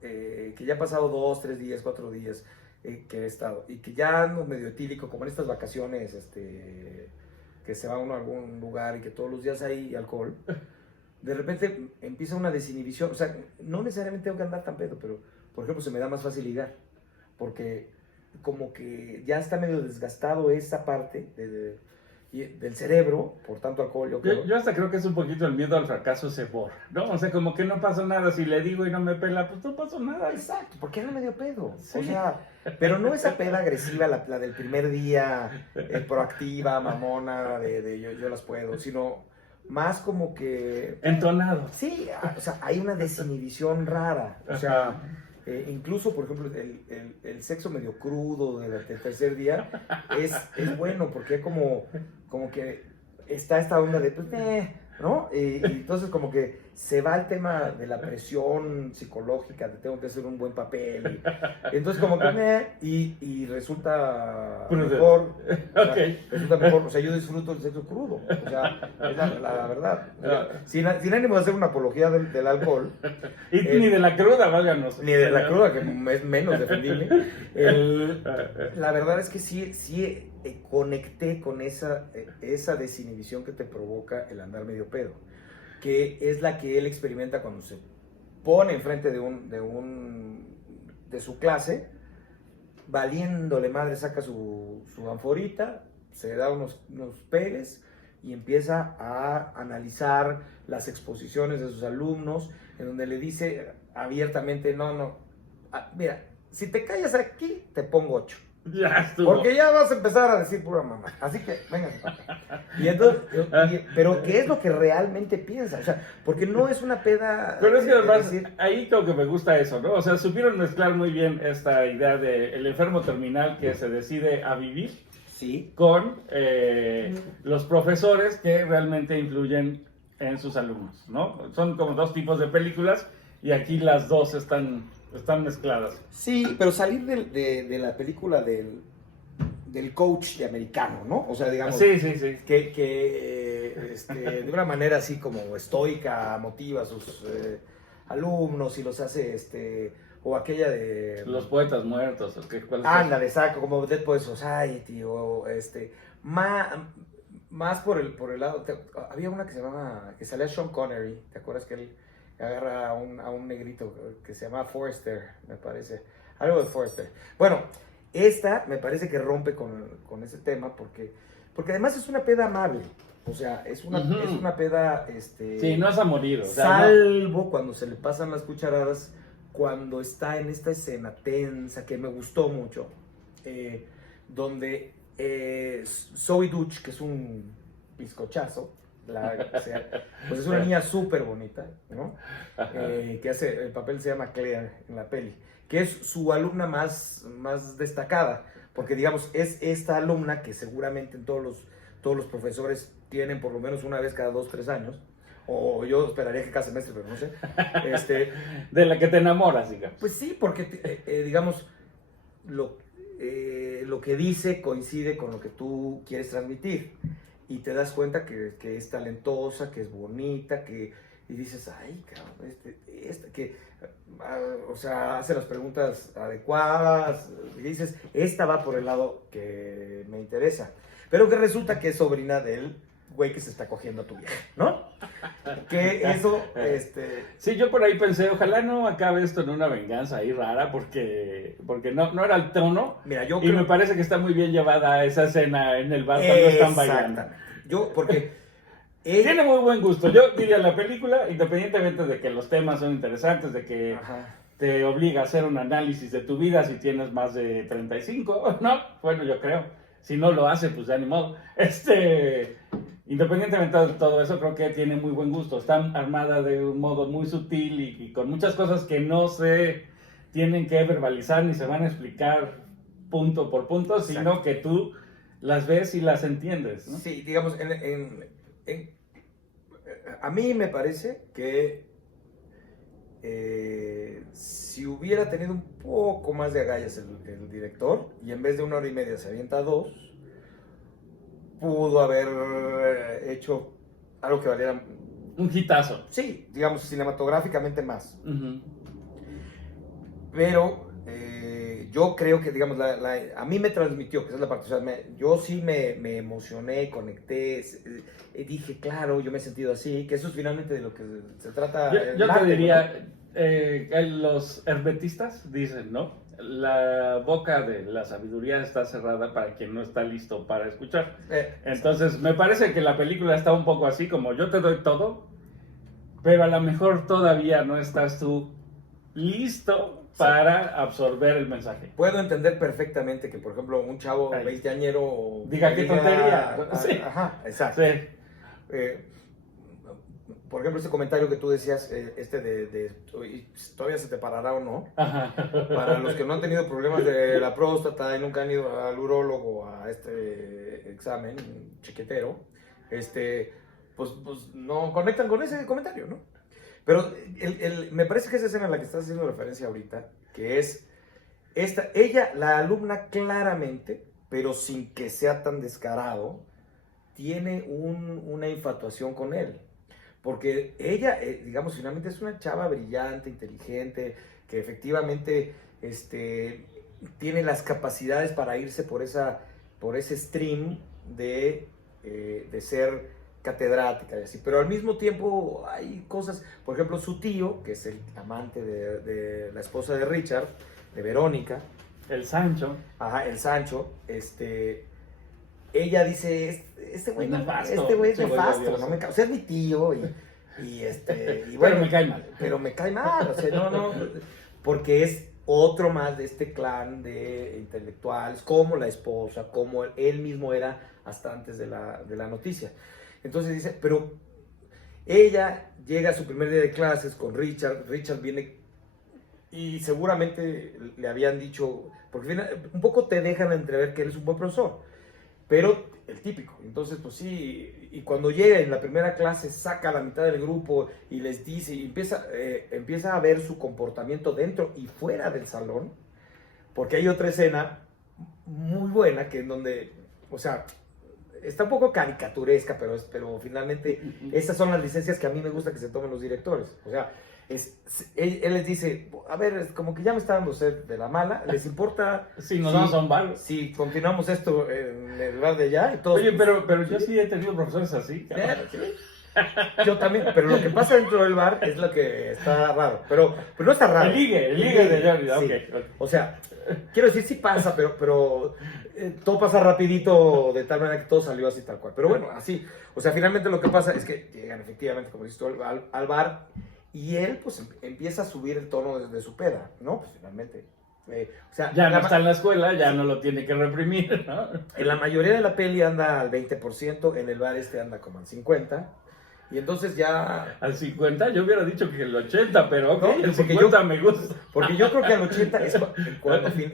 que ya ha pasado 2, 3 días, 4 días que he estado, y que ya ando medio etílico, como en estas vacaciones, que se va uno a algún lugar y que todos los días hay alcohol, de repente empieza una desinhibición. O sea, no necesariamente tengo que andar tan pedo, pero por ejemplo se me da más fácil ligar, porque como que ya está medio desgastado esa parte del cerebro, por tanto alcohol, yo creo. Yo hasta creo que es un poquito el miedo al fracaso se borra, ¿no? O sea, como que no pasa nada, si le digo y no me pela, pues no pasó nada. Exacto, porque era medio pedo. Sí. O sea, pero no esa peda agresiva, la del primer día, proactiva, mamona, de yo las puedo, sino más como que... Entonado. Sí, o sea, hay una desinhibición rara. O sea, incluso, por ejemplo, el sexo medio crudo del tercer día es bueno, porque como que está esta onda de, pues, ¿no? Y entonces como que se va el tema de la presión psicológica, de tengo que hacer un buen papel. Y entonces como que, y resulta mejor. Okay. Resulta mejor, o sea, yo disfruto el sexo crudo. O sea, es la verdad. O sea, sin ánimo de hacer una apología del alcohol. Y ni de la cruda, váyanos. Ni de la cruda, que es menos defendible. La verdad es que sí conecté con esa desinhibición que te provoca el andar medio pedo, que es la que él experimenta cuando se pone enfrente de su clase, valiéndole madre, saca su anforita, se da unos pegues y empieza a analizar las exposiciones de sus alumnos, en donde le dice abiertamente, mira, si te callas aquí, te pongo 8. Ya estuvo. Porque ya vas a empezar a decir pura mamá. Así que, venga. Y entonces, pero ¿qué es lo que realmente piensa? O sea, porque no es una peda. Pero es que además, ahí creo que me gusta eso, ¿no? O sea, supieron mezclar muy bien esta idea de el enfermo terminal que se decide a vivir, sí, con los profesores que realmente influyen en sus alumnos, ¿no? Son como dos tipos de películas y aquí las dos están mezcladas. Sí, pero salir de la película del coach de americano, ¿no? O sea, digamos, sí. que de una manera así como estoica motiva a sus alumnos y los hace, o aquella de... Los poetas muertos. Ándale, saco, como Dead Poets Society, o más por el lado... había una que se llamaba, que salía Sean Connery, ¿te acuerdas que él agarra a un negrito que se llama Forrester, me parece? Algo de Forrester. Bueno, esta me parece que rompe con ese tema porque además es una peda amable. O sea, es una peda... sí, no es a morir. O sea, salvo cuando se le pasan las cucharadas, cuando está en esta escena tensa que me gustó mucho, donde Zoe Deutch, que es un bizcochazo, pues es una niña súper bonita, ¿no? Que hace, el papel se llama Claire en la peli, que es su alumna más destacada, Porque, digamos, es esta alumna que seguramente en todos los profesores tienen por lo menos una vez cada 2, 3 años, o yo esperaría que cada semestre, pero no sé. De la que te enamoras, digamos. Pues sí, porque, digamos, lo que dice coincide con lo que tú quieres transmitir. Y te das cuenta que es talentosa, que es bonita, y dices, ay, cabrón, o sea, hace las preguntas adecuadas, y dices, esta va por el lado que me interesa. Pero que resulta que es sobrina del güey que se está cogiendo a tu vieja, ¿no? Que eso, Sí, yo por ahí pensé, ojalá no acabe esto en una venganza ahí rara, porque no era el tono. Mira, yo y creo... me parece que está muy bien llevada esa escena en el bar cuando están bailando. Exactamente. Porque... Tiene muy buen gusto. Yo diría la película, independientemente de que los temas son interesantes, de que te obliga a hacer un análisis de tu vida si tienes más de 35, ¿no? Bueno, yo creo. Si no lo hace, pues ya ni modo. Independientemente de todo eso, creo que tiene muy buen gusto. Está armada de un modo muy sutil y con muchas cosas que no se tienen que verbalizar ni se van a explicar punto por punto, sino que tú las ves y las entiendes, ¿no? Sí, digamos, a mí me parece que si hubiera tenido un poco más de agallas el director, y en vez de 1 hora y media se avienta 2, pudo haber hecho algo que valiera... Un hitazo. Sí, digamos, cinematográficamente más. Uh-huh. Pero yo creo que, digamos, a mí me transmitió, que esa es la parte, o sea, yo sí me emocioné, conecté, dije, claro, yo me he sentido así, que eso es finalmente de lo que se trata. Yo te diría, los hermetistas dicen, ¿no? La boca de la sabiduría está cerrada para quien no está listo para escuchar. Entonces, me parece que la película está un poco así, como yo te doy todo, pero a lo mejor todavía no estás tú listo para absorber el mensaje. Puedo entender perfectamente que, por ejemplo, un chavo 20añero diga qué tontería. Sí. Ajá, exacto. Sí. Por ejemplo, ese comentario que tú decías, todavía se te parará o no. Ajá. Para los que no han tenido problemas de la próstata y nunca han ido al urólogo a este examen chiquetero, pues no conectan con ese comentario, ¿no? Pero me parece que esa escena a la que estás haciendo referencia ahorita, que es ella, la alumna, claramente, pero sin que sea tan descarado, tiene una infatuación con él. Porque ella, digamos, finalmente es una chava brillante, inteligente, que efectivamente tiene las capacidades para irse por ese stream de ser catedrática y así, pero al mismo tiempo hay cosas, por ejemplo, su tío, que es el amante de la esposa de Richard, de Verónica, el Sancho, el Sancho, ella dice, este güey es nefasto, no me o sea, es mi tío y bueno, pero me cae mal. Pero me cae mal, o sea, no, porque es otro más de este clan de intelectuales, como la esposa, como él mismo era hasta antes de la noticia. Entonces dice, pero ella llega a su primer día de clases con Richard viene y seguramente le habían dicho, porque un poco te dejan entrever que él es un buen profesor, pero el típico. Entonces, pues sí, y cuando llega en la primera clase saca a la mitad del grupo y les dice, y empieza a ver su comportamiento dentro y fuera del salón, porque hay otra escena muy buena que en donde, o sea, está un poco caricaturesca, pero finalmente esas son las licencias que a mí me gusta que se tomen los directores. O sea, él les dice, a ver, como que ya me está dando sed de la mala, ¿les importa si nos vamos a un bar? Si continuamos esto en el bar de allá? Y todos, oye, pero yo sí he tenido profesores así. ¿Sí? Yo también, pero lo que pasa dentro del bar es lo que está raro. Pero no está raro. El ligue de Jordi, sí. Okay. O sea, quiero decir, sí pasa, pero todo pasa rapidito, de tal manera que todo salió así tal cual. Pero bueno, así. O sea, finalmente lo que pasa es que llegan efectivamente, como dices tú, al bar y él pues empieza a subir el tono de su peda, ¿no? Pues finalmente. O sea, ya no está en la escuela, ya no lo tiene que reprimir, ¿no? En la mayoría de la peli anda al 20%, en el bar anda como al 50%. Y entonces ya... Al 50 yo hubiera dicho que el 80, pero ok, No, el porque 50 me gusta. Porque yo creo que al 80 es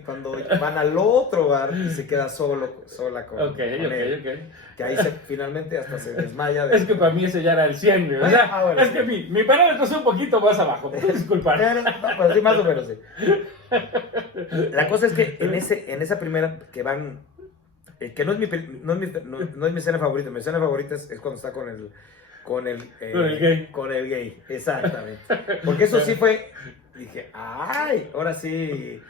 cuando van al otro bar y se queda sola con, Ok, con él. ok. Que ahí finalmente hasta se desmaya. Es que para mí ese ya era el 100, güey. O sea, bueno, es sí. que mi parámetro es un poquito más abajo, disculpar. Pero sí, más o menos, sí. La cosa es que en esa primera que van, que no es mi escena favorita. Mi escena favorita es cuando está con el gay. Con el gay, exactamente. Porque eso sí fue, dije, ay, ahora sí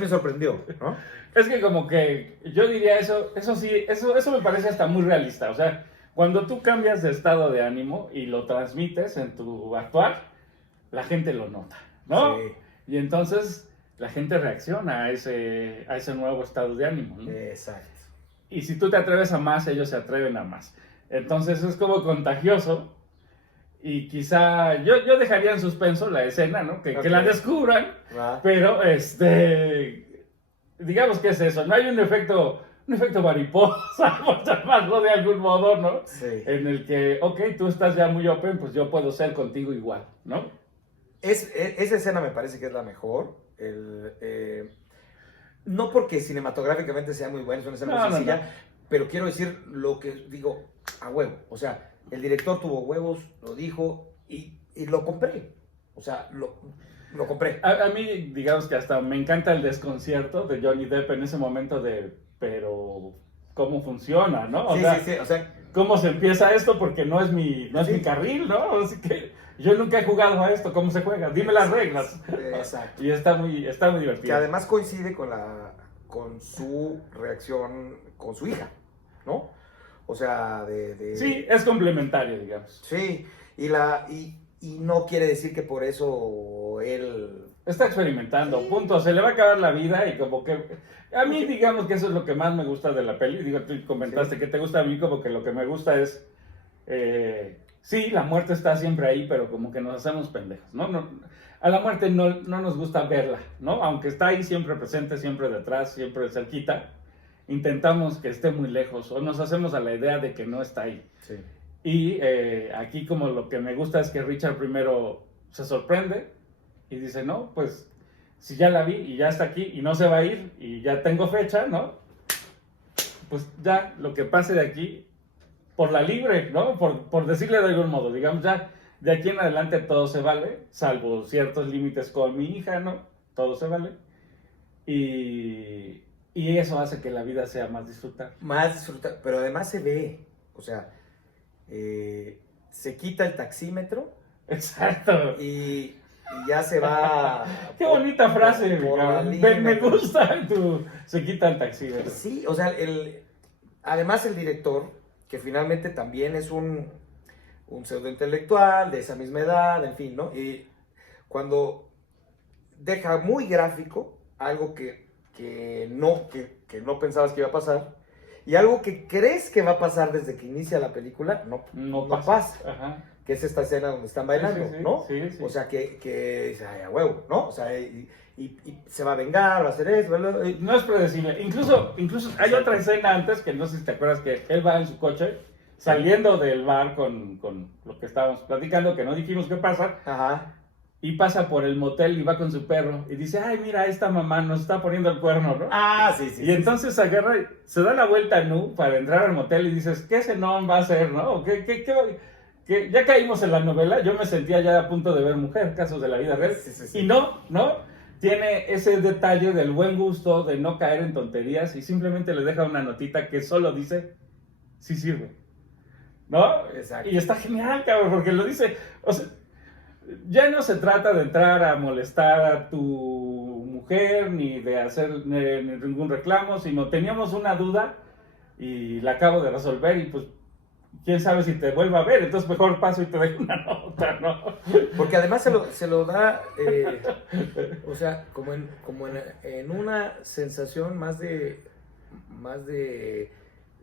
me sorprendió, ¿no? Es que como que yo diría eso sí, eso me parece hasta muy realista. O sea, cuando tú cambias de estado de ánimo y lo transmites en tu actuar, la gente lo nota, ¿no? Sí. Y entonces la gente reacciona a ese nuevo estado de ánimo, ¿no? Exacto. Y si tú te atreves a más, ellos se atreven a más. Entonces es como contagioso. Y quizá yo dejaría en suspenso la escena, ¿no? Que la descubran, pero digamos que es eso, no hay un efecto mariposa, por llamarlo de algún modo, ¿no? Sí. En el que, ok, tú estás ya muy open, pues yo puedo ser contigo igual, ¿no? Esa escena me parece que es la mejor. No porque cinematográficamente sea muy buena, es una escena muy sencilla, pero quiero decir lo que digo a huevo. O sea, el director tuvo huevos, lo dijo y lo compré. O sea, lo compré. A mí, digamos que hasta me encanta el desconcierto de Johnny Depp en ese momento pero ¿cómo funciona, no? Sí, sí, o sea, ¿cómo se empieza esto? Porque no es mi carril, ¿no? Así que yo nunca he jugado a esto, ¿cómo se juega? Dime las reglas. Exacto. Y está muy divertido. Que además coincide con su reacción con su hija, ¿no? O sea, Sí, es complementario, digamos. Sí, y no quiere decir que por eso él... Está experimentando, punto. Se le va a acabar la vida y como que... A mí, digamos que eso es lo que más me gusta de la peli. Digo, tú comentaste que te gusta, a mí como que lo que me gusta es... sí, la muerte está siempre ahí, pero como que nos hacemos pendejos, ¿no? A la muerte no nos gusta verla, ¿no? Aunque está ahí siempre presente, siempre detrás, siempre cerquita. Intentamos que esté muy lejos o nos hacemos a la idea de que no está ahí. Sí. Y aquí como lo que me gusta es que Richard primero se sorprende y dice, no, pues si ya la vi y ya está aquí y no se va a ir y ya tengo fecha, ¿no? Pues ya lo que pase de aquí, por la libre, ¿no? Por decirle de algún modo, digamos ya, de aquí en adelante todo se vale, salvo ciertos límites con mi hija, ¿no? Todo se vale. Y eso hace que la vida sea más disfrutar. Más disfrutar, pero además se ve, o sea, se quita el taxímetro. Exacto. Y ya se va... Qué bonita frase, me gusta se quita el taxímetro. Sí, o sea, además el director, que finalmente también es un pseudointelectual de esa misma edad, en fin, ¿no? Y cuando deja muy gráfico algo que no pensabas que iba a pasar, y algo que crees que va a pasar desde que inicia la película, no pasa. Ajá. Que es esta escena donde están bailando, sí, ¿no? Sí. O sea, que ay, a huevo, ¿no? O sea, y se va a vengar, va a hacer eso. No es predecible. Incluso hay otra escena antes que no sé si te acuerdas que él va en su coche saliendo del bar con lo que estábamos platicando, que no dijimos qué pasa. Ajá. Y pasa por el motel y va con su perro y dice, ay, mira, esta mamá nos está poniendo el cuerno, ¿no? Ah, sí. Y entonces agarra, se da la vuelta para entrar al motel y dices, ¿qué ese no va a hacer, no? ¿Qué? Ya caímos en la novela, yo me sentía ya a punto de ver Mujer, casos de la vida real. Sí. Y no, tiene ese detalle del buen gusto de no caer en tonterías y simplemente le deja una notita que solo dice, sí sirve, ¿no? Exacto. Y está genial, cabrón, porque lo dice, o sea, ya no se trata de entrar a molestar a tu mujer ni de hacer ningún reclamo, sino teníamos una duda y la acabo de resolver y pues quién sabe si te vuelva a ver, entonces mejor paso y te dejo una nota, ¿no? Porque además se lo da, o sea, como en una sensación más de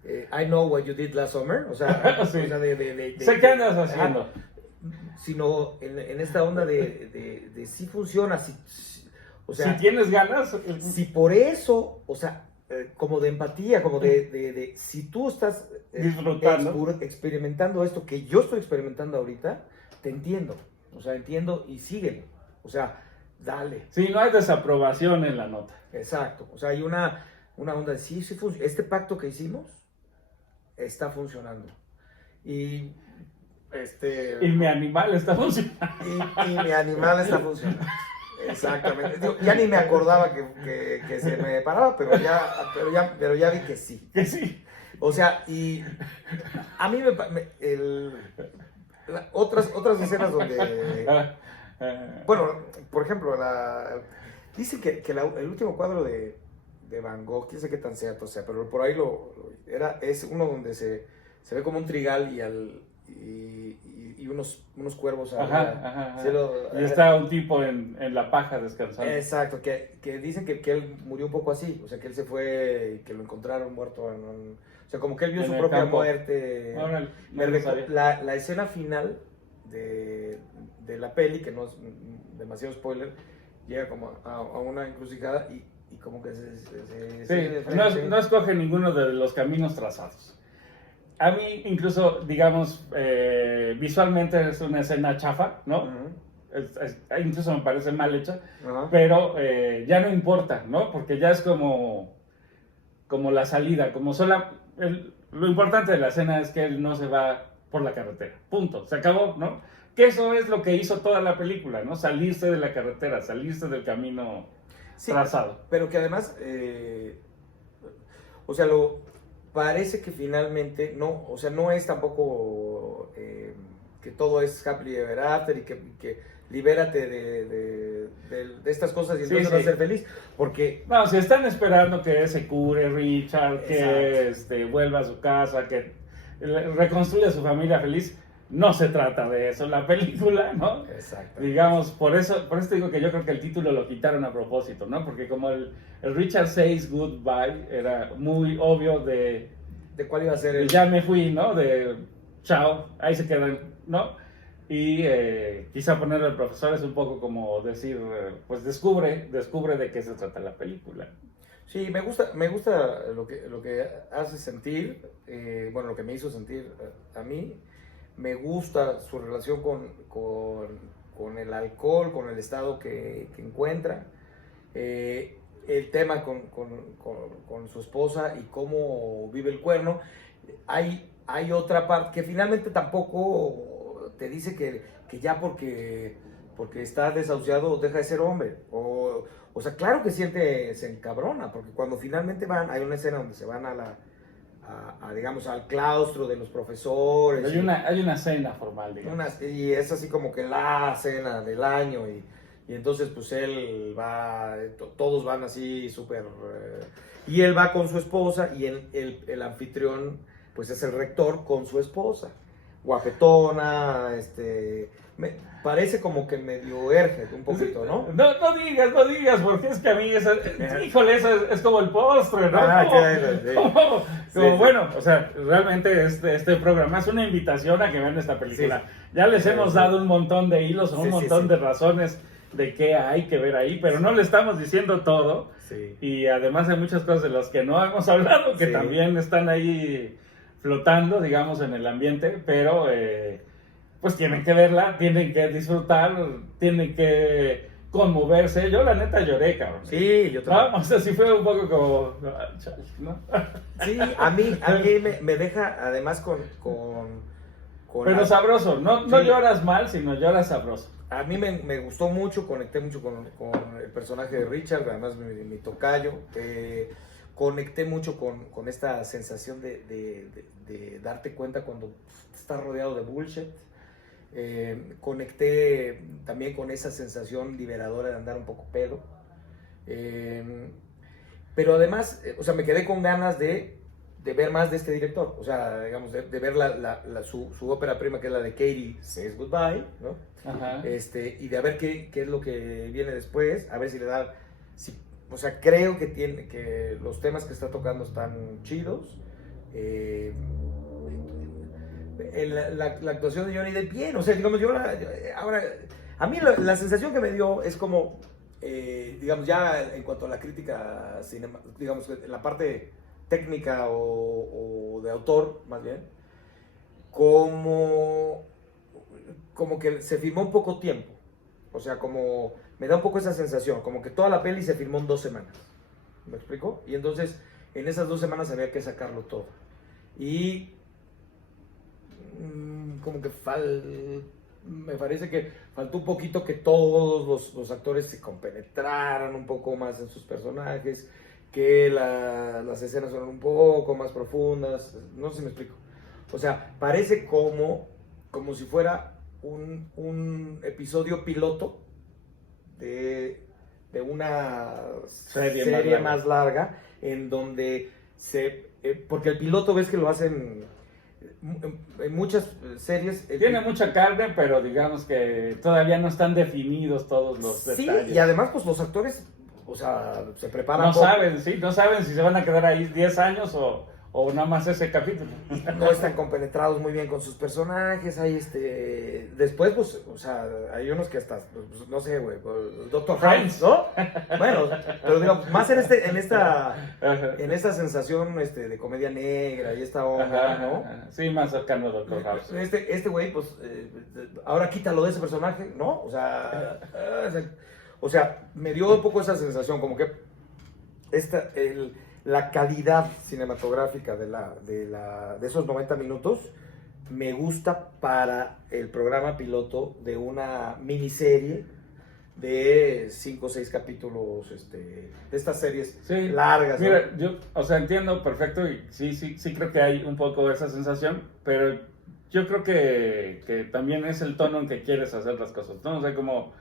I know what you did last summer, o sea, sí. O sea sé qué andas haciendo. Sino en esta onda de si funciona, o sea, si tienes ganas. Si por eso, o sea, como de empatía, como de si tú estás Disfrutando. experimentando esto que yo estoy experimentando ahorita, te entiendo. O sea, entiendo y síguelo. O sea, dale. Sí, no hay desaprobación en la nota. Exacto. O sea, hay una onda de sí, este pacto que hicimos está funcionando. Y Y mi animal está funcionando. y mi animal está funcionando. Exactamente. Digo, ya ni me acordaba que se me paraba, pero ya vi que sí. Que sí. O sea, y a mí otras escenas donde, bueno, por ejemplo, dicen que el último cuadro de Van Gogh, quién sé qué tan cierto sea, pero por ahí es uno donde se ve como un trigal y unos cuervos Ajá. cielo, Y está un tipo en la paja descansando. exacto, que dicen que él murió un poco así, o sea, que él se fue y que lo encontraron muerto o sea, como que él vio En su el propia campo. muerte. Órale, no lo sabía. La escena final de la peli, que no es demasiado spoiler, llega como a una encrucijada y como que Sí, no escoge ninguno de los caminos trazados. A mí, incluso, digamos, visualmente es una escena chafa, ¿no? Uh-huh. Incluso me parece mal hecha, Uh-huh. pero ya no importa, ¿no? Porque ya es como la salida, lo importante de la escena es que él no se va por la carretera, punto, se acabó, ¿no? Que eso es lo que hizo toda la película, ¿no? Salirse de la carretera, salirse del camino trazado. Pero que además, o sea, parece que finalmente no, o sea, no es tampoco que todo es happily ever after y que libérate de estas cosas y entonces vas a ser feliz, porque... No, si están esperando que se cure Richard, que vuelva a su casa, que reconstruya su familia feliz, no se trata de eso la película, ¿no? Exacto. Digamos, por eso digo que yo creo que el título lo quitaron a propósito, ¿no? Porque como el Richard Says Goodbye era muy obvio de cuál iba a ser ya me fui, ¿no? De chao, ahí se quedan, ¿no? Y quizá ponerle al profesor es un poco como decir, pues descubre de qué se trata la película. Sí, me gusta lo que hace sentir, bueno, lo que me hizo sentir a mí. Me gusta su relación con el alcohol, con el estado que encuentra. El tema con su esposa y cómo vive el cuerno. Hay otra parte que finalmente tampoco te dice que ya porque está desahuciado deja de ser hombre. O sea, claro que se encabrona, porque cuando finalmente hay una escena donde se van digamos, al claustro de los profesores. Hay una cena formal, digamos. Y es así como que la cena del año y entonces pues él va, todos van así súper... y él va con su esposa y el anfitrión pues es el rector con su esposa. Guapetona, me parece como que medio Erge un poquito, ¿no? No digas, porque es que a mí híjole, eso es como el postre, ¿no? Bueno, o sea, realmente este programa es una invitación a que vean esta película. Sí. Ya les hemos dado un montón de hilos, un montón de razones de qué hay que ver ahí, pero no le estamos diciendo todo. Sí. Y además hay muchas cosas de las que no hemos hablado, que también están ahí flotando, digamos, en el ambiente, pero pues tienen que verla, tienen que disfrutar, tienen que conmoverse. Yo la neta lloré, cabrón. Sí, yo también. ¿No? O sea, sí fue un poco como... ¿no? Sí, a mí me deja además con pero sabroso, no lloras mal, sino lloras sabroso. A mí me gustó mucho, conecté mucho con el personaje de Richard, además mi tocayo. Conecté mucho con esta sensación de darte cuenta cuando estás rodeado de bullshit. Conecté también con esa sensación liberadora de andar un poco pedo. Pero además, o sea, me quedé con ganas de ver más de este director. O sea, digamos, de ver su ópera prima, que es la de Katie Says Goodbye, ¿no? Ajá. Y de ver qué es lo que viene después, a ver si le da... O sea, creo que los temas que está tocando están chidos. La actuación de Johnny Depp bien, o sea, digamos, ahora, a mí la sensación que me dio es como digamos, ya en cuanto a la crítica, digamos, en la parte técnica o de autor, más bien, como que se filmó en poco tiempo. O sea, como me da un poco esa sensación, como que toda la peli se filmó en 2 semanas. ¿Me explico? Y entonces, en esas 2 semanas había que sacarlo todo. Y como que me parece que faltó un poquito que todos los actores se compenetraran un poco más en sus personajes, que las escenas fueran un poco más profundas. No sé si me explico. O sea, parece como si fuera un episodio piloto de una serie más larga, en donde porque el piloto ves que lo hacen en muchas series. Tiene mucha carne, pero digamos que todavía no están definidos todos los detalles. Sí, y además pues los actores, o sea, se preparan. No saben si se van a quedar ahí 10 años o nada más ese capítulo. No están compenetrados muy bien con sus personajes. Hay después, pues, o sea, hay unos que hasta, pues, no sé, güey, Doctor House, ¿no? Bueno, pero digamos, más en esta sensación de comedia negra y esta onda, ¿no? Sí, más cercano a Doctor House. Este güey, pues, ahora quítalo de ese personaje, ¿no? O sea, me dio un poco esa sensación, como que la calidad cinematográfica de esos 90 minutos me gusta para el programa piloto de una miniserie de 5 o 6 capítulos, de estas series largas. Mira, ¿no? Yo, o sea, entiendo perfecto y sí creo que hay un poco esa sensación, pero yo creo que también es el tono en que quieres hacer las cosas, ¿no? O sea, como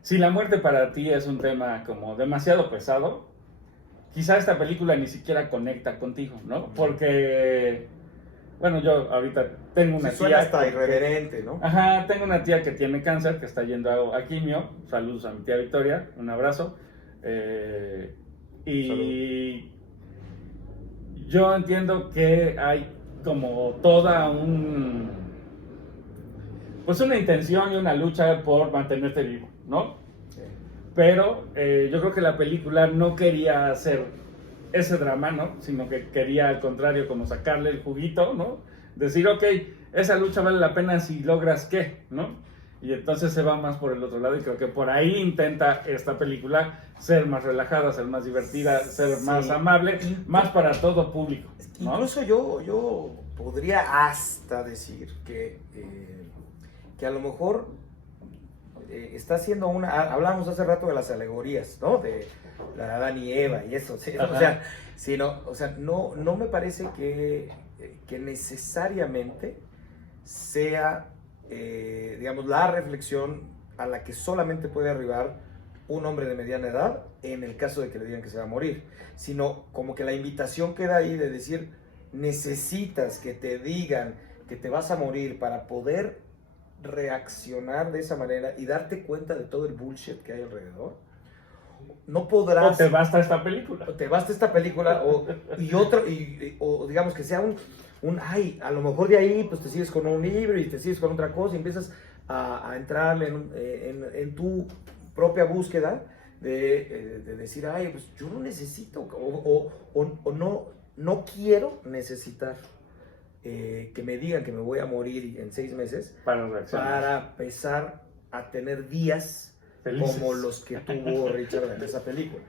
si la muerte para ti es un tema como demasiado pesado, quizá esta película ni siquiera conecta contigo, ¿no? Porque, bueno, yo ahorita tengo una tía... Suena hasta irreverente, ¿no? Ajá, tengo una tía que tiene cáncer, que está yendo a quimio. Saludos a mi tía Victoria, un abrazo. Y yo entiendo que hay como toda pues una intención y una lucha por mantenerte vivo, ¿no? Pero yo creo que la película no quería hacer ese drama, ¿no? Sino que quería, al contrario, como sacarle el juguito, ¿no? Decir, ok, esa lucha vale la pena si logras qué, ¿no? Y entonces se va más por el otro lado y creo que por ahí intenta esta película ser más relajada, ser más divertida, ser más amable, más para todo público, ¿no? Incluso yo podría hasta decir que a lo mejor... está haciendo hablamos hace rato de las alegorías, ¿no? De la Adán y Eva y eso, ¿sí? O sea, no me parece que necesariamente sea, digamos, la reflexión a la que solamente puede arribar un hombre de mediana edad en el caso de que le digan que se va a morir, sino como que la invitación queda ahí de decir, necesitas que te digan que te vas a morir para poder reaccionar de esa manera y darte cuenta de todo el bullshit que hay alrededor. No podrás... O te basta esta película. O digamos que sea a lo mejor de ahí pues te sigues con un libro y te sigues con otra cosa y empiezas a entrar en tu propia búsqueda de decir, pues yo no necesito o no quiero necesitar que me digan que me voy a morir en 6 meses para empezar a tener días felices, como los que tuvo Richard en esa película.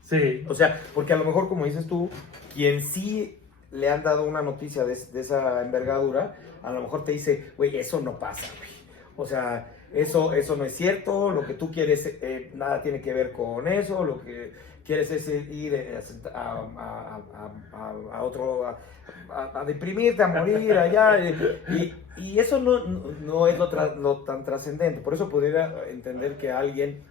Sí. O sea, porque a lo mejor, como dices tú, quien sí le han dado una noticia de esa envergadura, a lo mejor te dice, güey, eso no pasa, güey. O sea, eso no es cierto, lo que tú quieres nada tiene que ver con eso, lo que quieres es ir a otro... A deprimirte, a morir allá, y eso no es lo tan trascendente. Por eso podría entender que alguien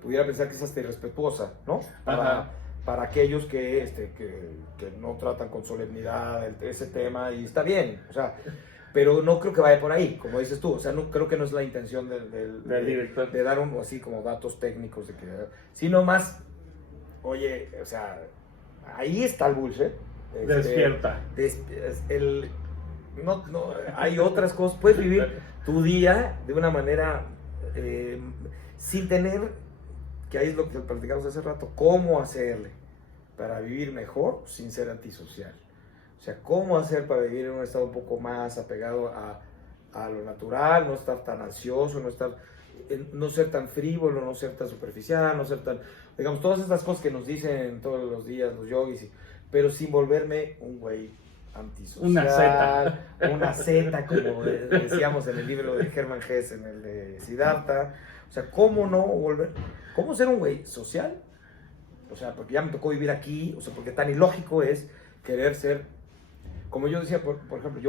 pudiera pensar que es hasta irrespetuosa, ¿no? Para aquellos que no tratan con solemnidad ese tema, y está bien, o sea, pero no creo que vaya por ahí, como dices tú, o sea, no creo que no es la intención del director de dar así como datos técnicos, sino más, oye, o sea, ahí está el bullshit. Despierta. Hay otras cosas. Puedes vivir tu día de una manera sin tener que ahí es lo que platicamos hace rato, cómo hacerle para vivir mejor sin ser antisocial. O sea, cómo hacer para vivir en un estado un poco más apegado a lo natural, no estar tan ansioso, no ser tan frívolo, no ser tan superficial, no ser tan, digamos, todas estas cosas que nos dicen todos los días los yogis, pero sin volverme un güey antisocial, una zeta, como decíamos en el libro de Hermann Hesse, en el de Siddhartha. O sea, cómo ser un güey social, o sea, porque ya me tocó vivir aquí, o sea, porque tan ilógico es querer ser, como yo decía, por ejemplo,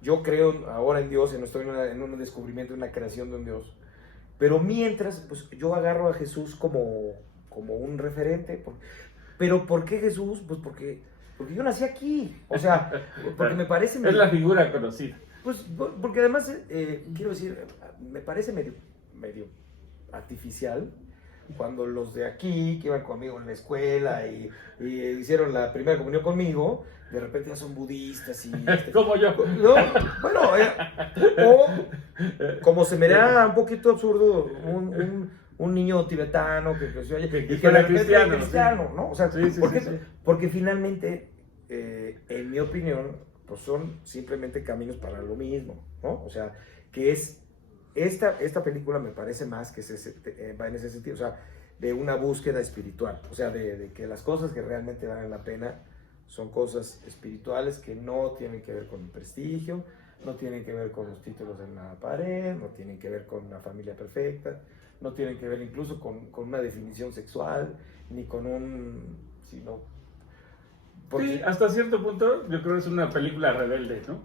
yo creo ahora en Dios, estoy en un descubrimiento, en una creación de un Dios, pero mientras, pues yo agarro a Jesús como un referente. Pero ¿por qué Jesús? Pues porque yo nací aquí, o sea, porque me parece... Es la figura conocida. Pues porque además, quiero decir, me parece medio artificial cuando los de aquí, que iban conmigo en la escuela y hicieron la primera comunión conmigo, de repente ya son budistas y... Como yo. No, bueno, o como se me da un poquito absurdo un niño tibetano que creció allá y que de repente era cristiano, ¿no? O sea, sí. porque finalmente, en mi opinión, pues son simplemente caminos para lo mismo, ¿no? O sea, que es... Esta película me parece más que va en ese sentido, o sea, de una búsqueda espiritual, o sea, de que las cosas que realmente valen la pena son cosas espirituales que no tienen que ver con el prestigio, no tienen que ver con los títulos en la pared, no tienen que ver con una familia perfecta, no tienen que ver incluso con una definición sexual, ni con sino... Sí, hasta cierto punto yo creo que es una película rebelde, ¿no?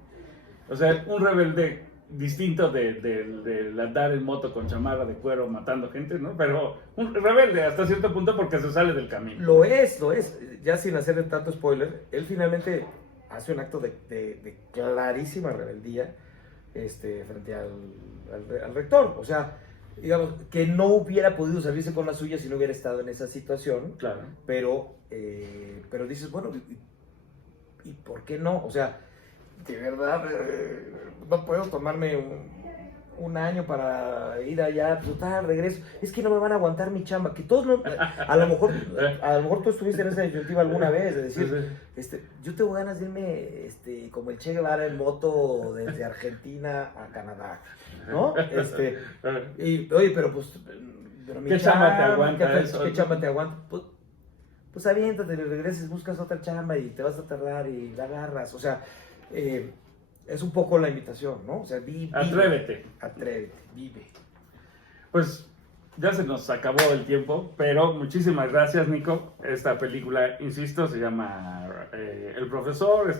O sea, un rebelde distinto de andar en moto con chamarra de cuero matando gente, ¿no? Pero un rebelde hasta cierto punto porque se sale del camino. Lo es. Ya sin hacerle tanto spoiler, él finalmente hace un acto de clarísima rebeldía frente al rector. O sea, digamos, que no hubiera podido salirse con la suya si no hubiera estado en esa situación. Claro. Pero dices, bueno, ¿y por qué no? O sea, de verdad, no puedo tomarme un año para ir allá, total, regreso. Es que no me van a aguantar mi chamba. Que todos no, a lo mejor tú estuviste en esa disyuntiva alguna vez, de decir, yo tengo ganas de irme como el Che Guevara en moto desde Argentina a Canadá, ¿no? Y, oye, pero mi ¿qué chamba te aguanta eso? ¿Qué chamba te aguanta? Pues aviéntate, regreses, buscas otra chamba y te vas a tardar y la agarras. O sea, es un poco la invitación, ¿no? O sea, atrévete, vive. Pues ya se nos acabó el tiempo, pero muchísimas gracias, Nico. Esta película, insisto, se llama El Profesor. Está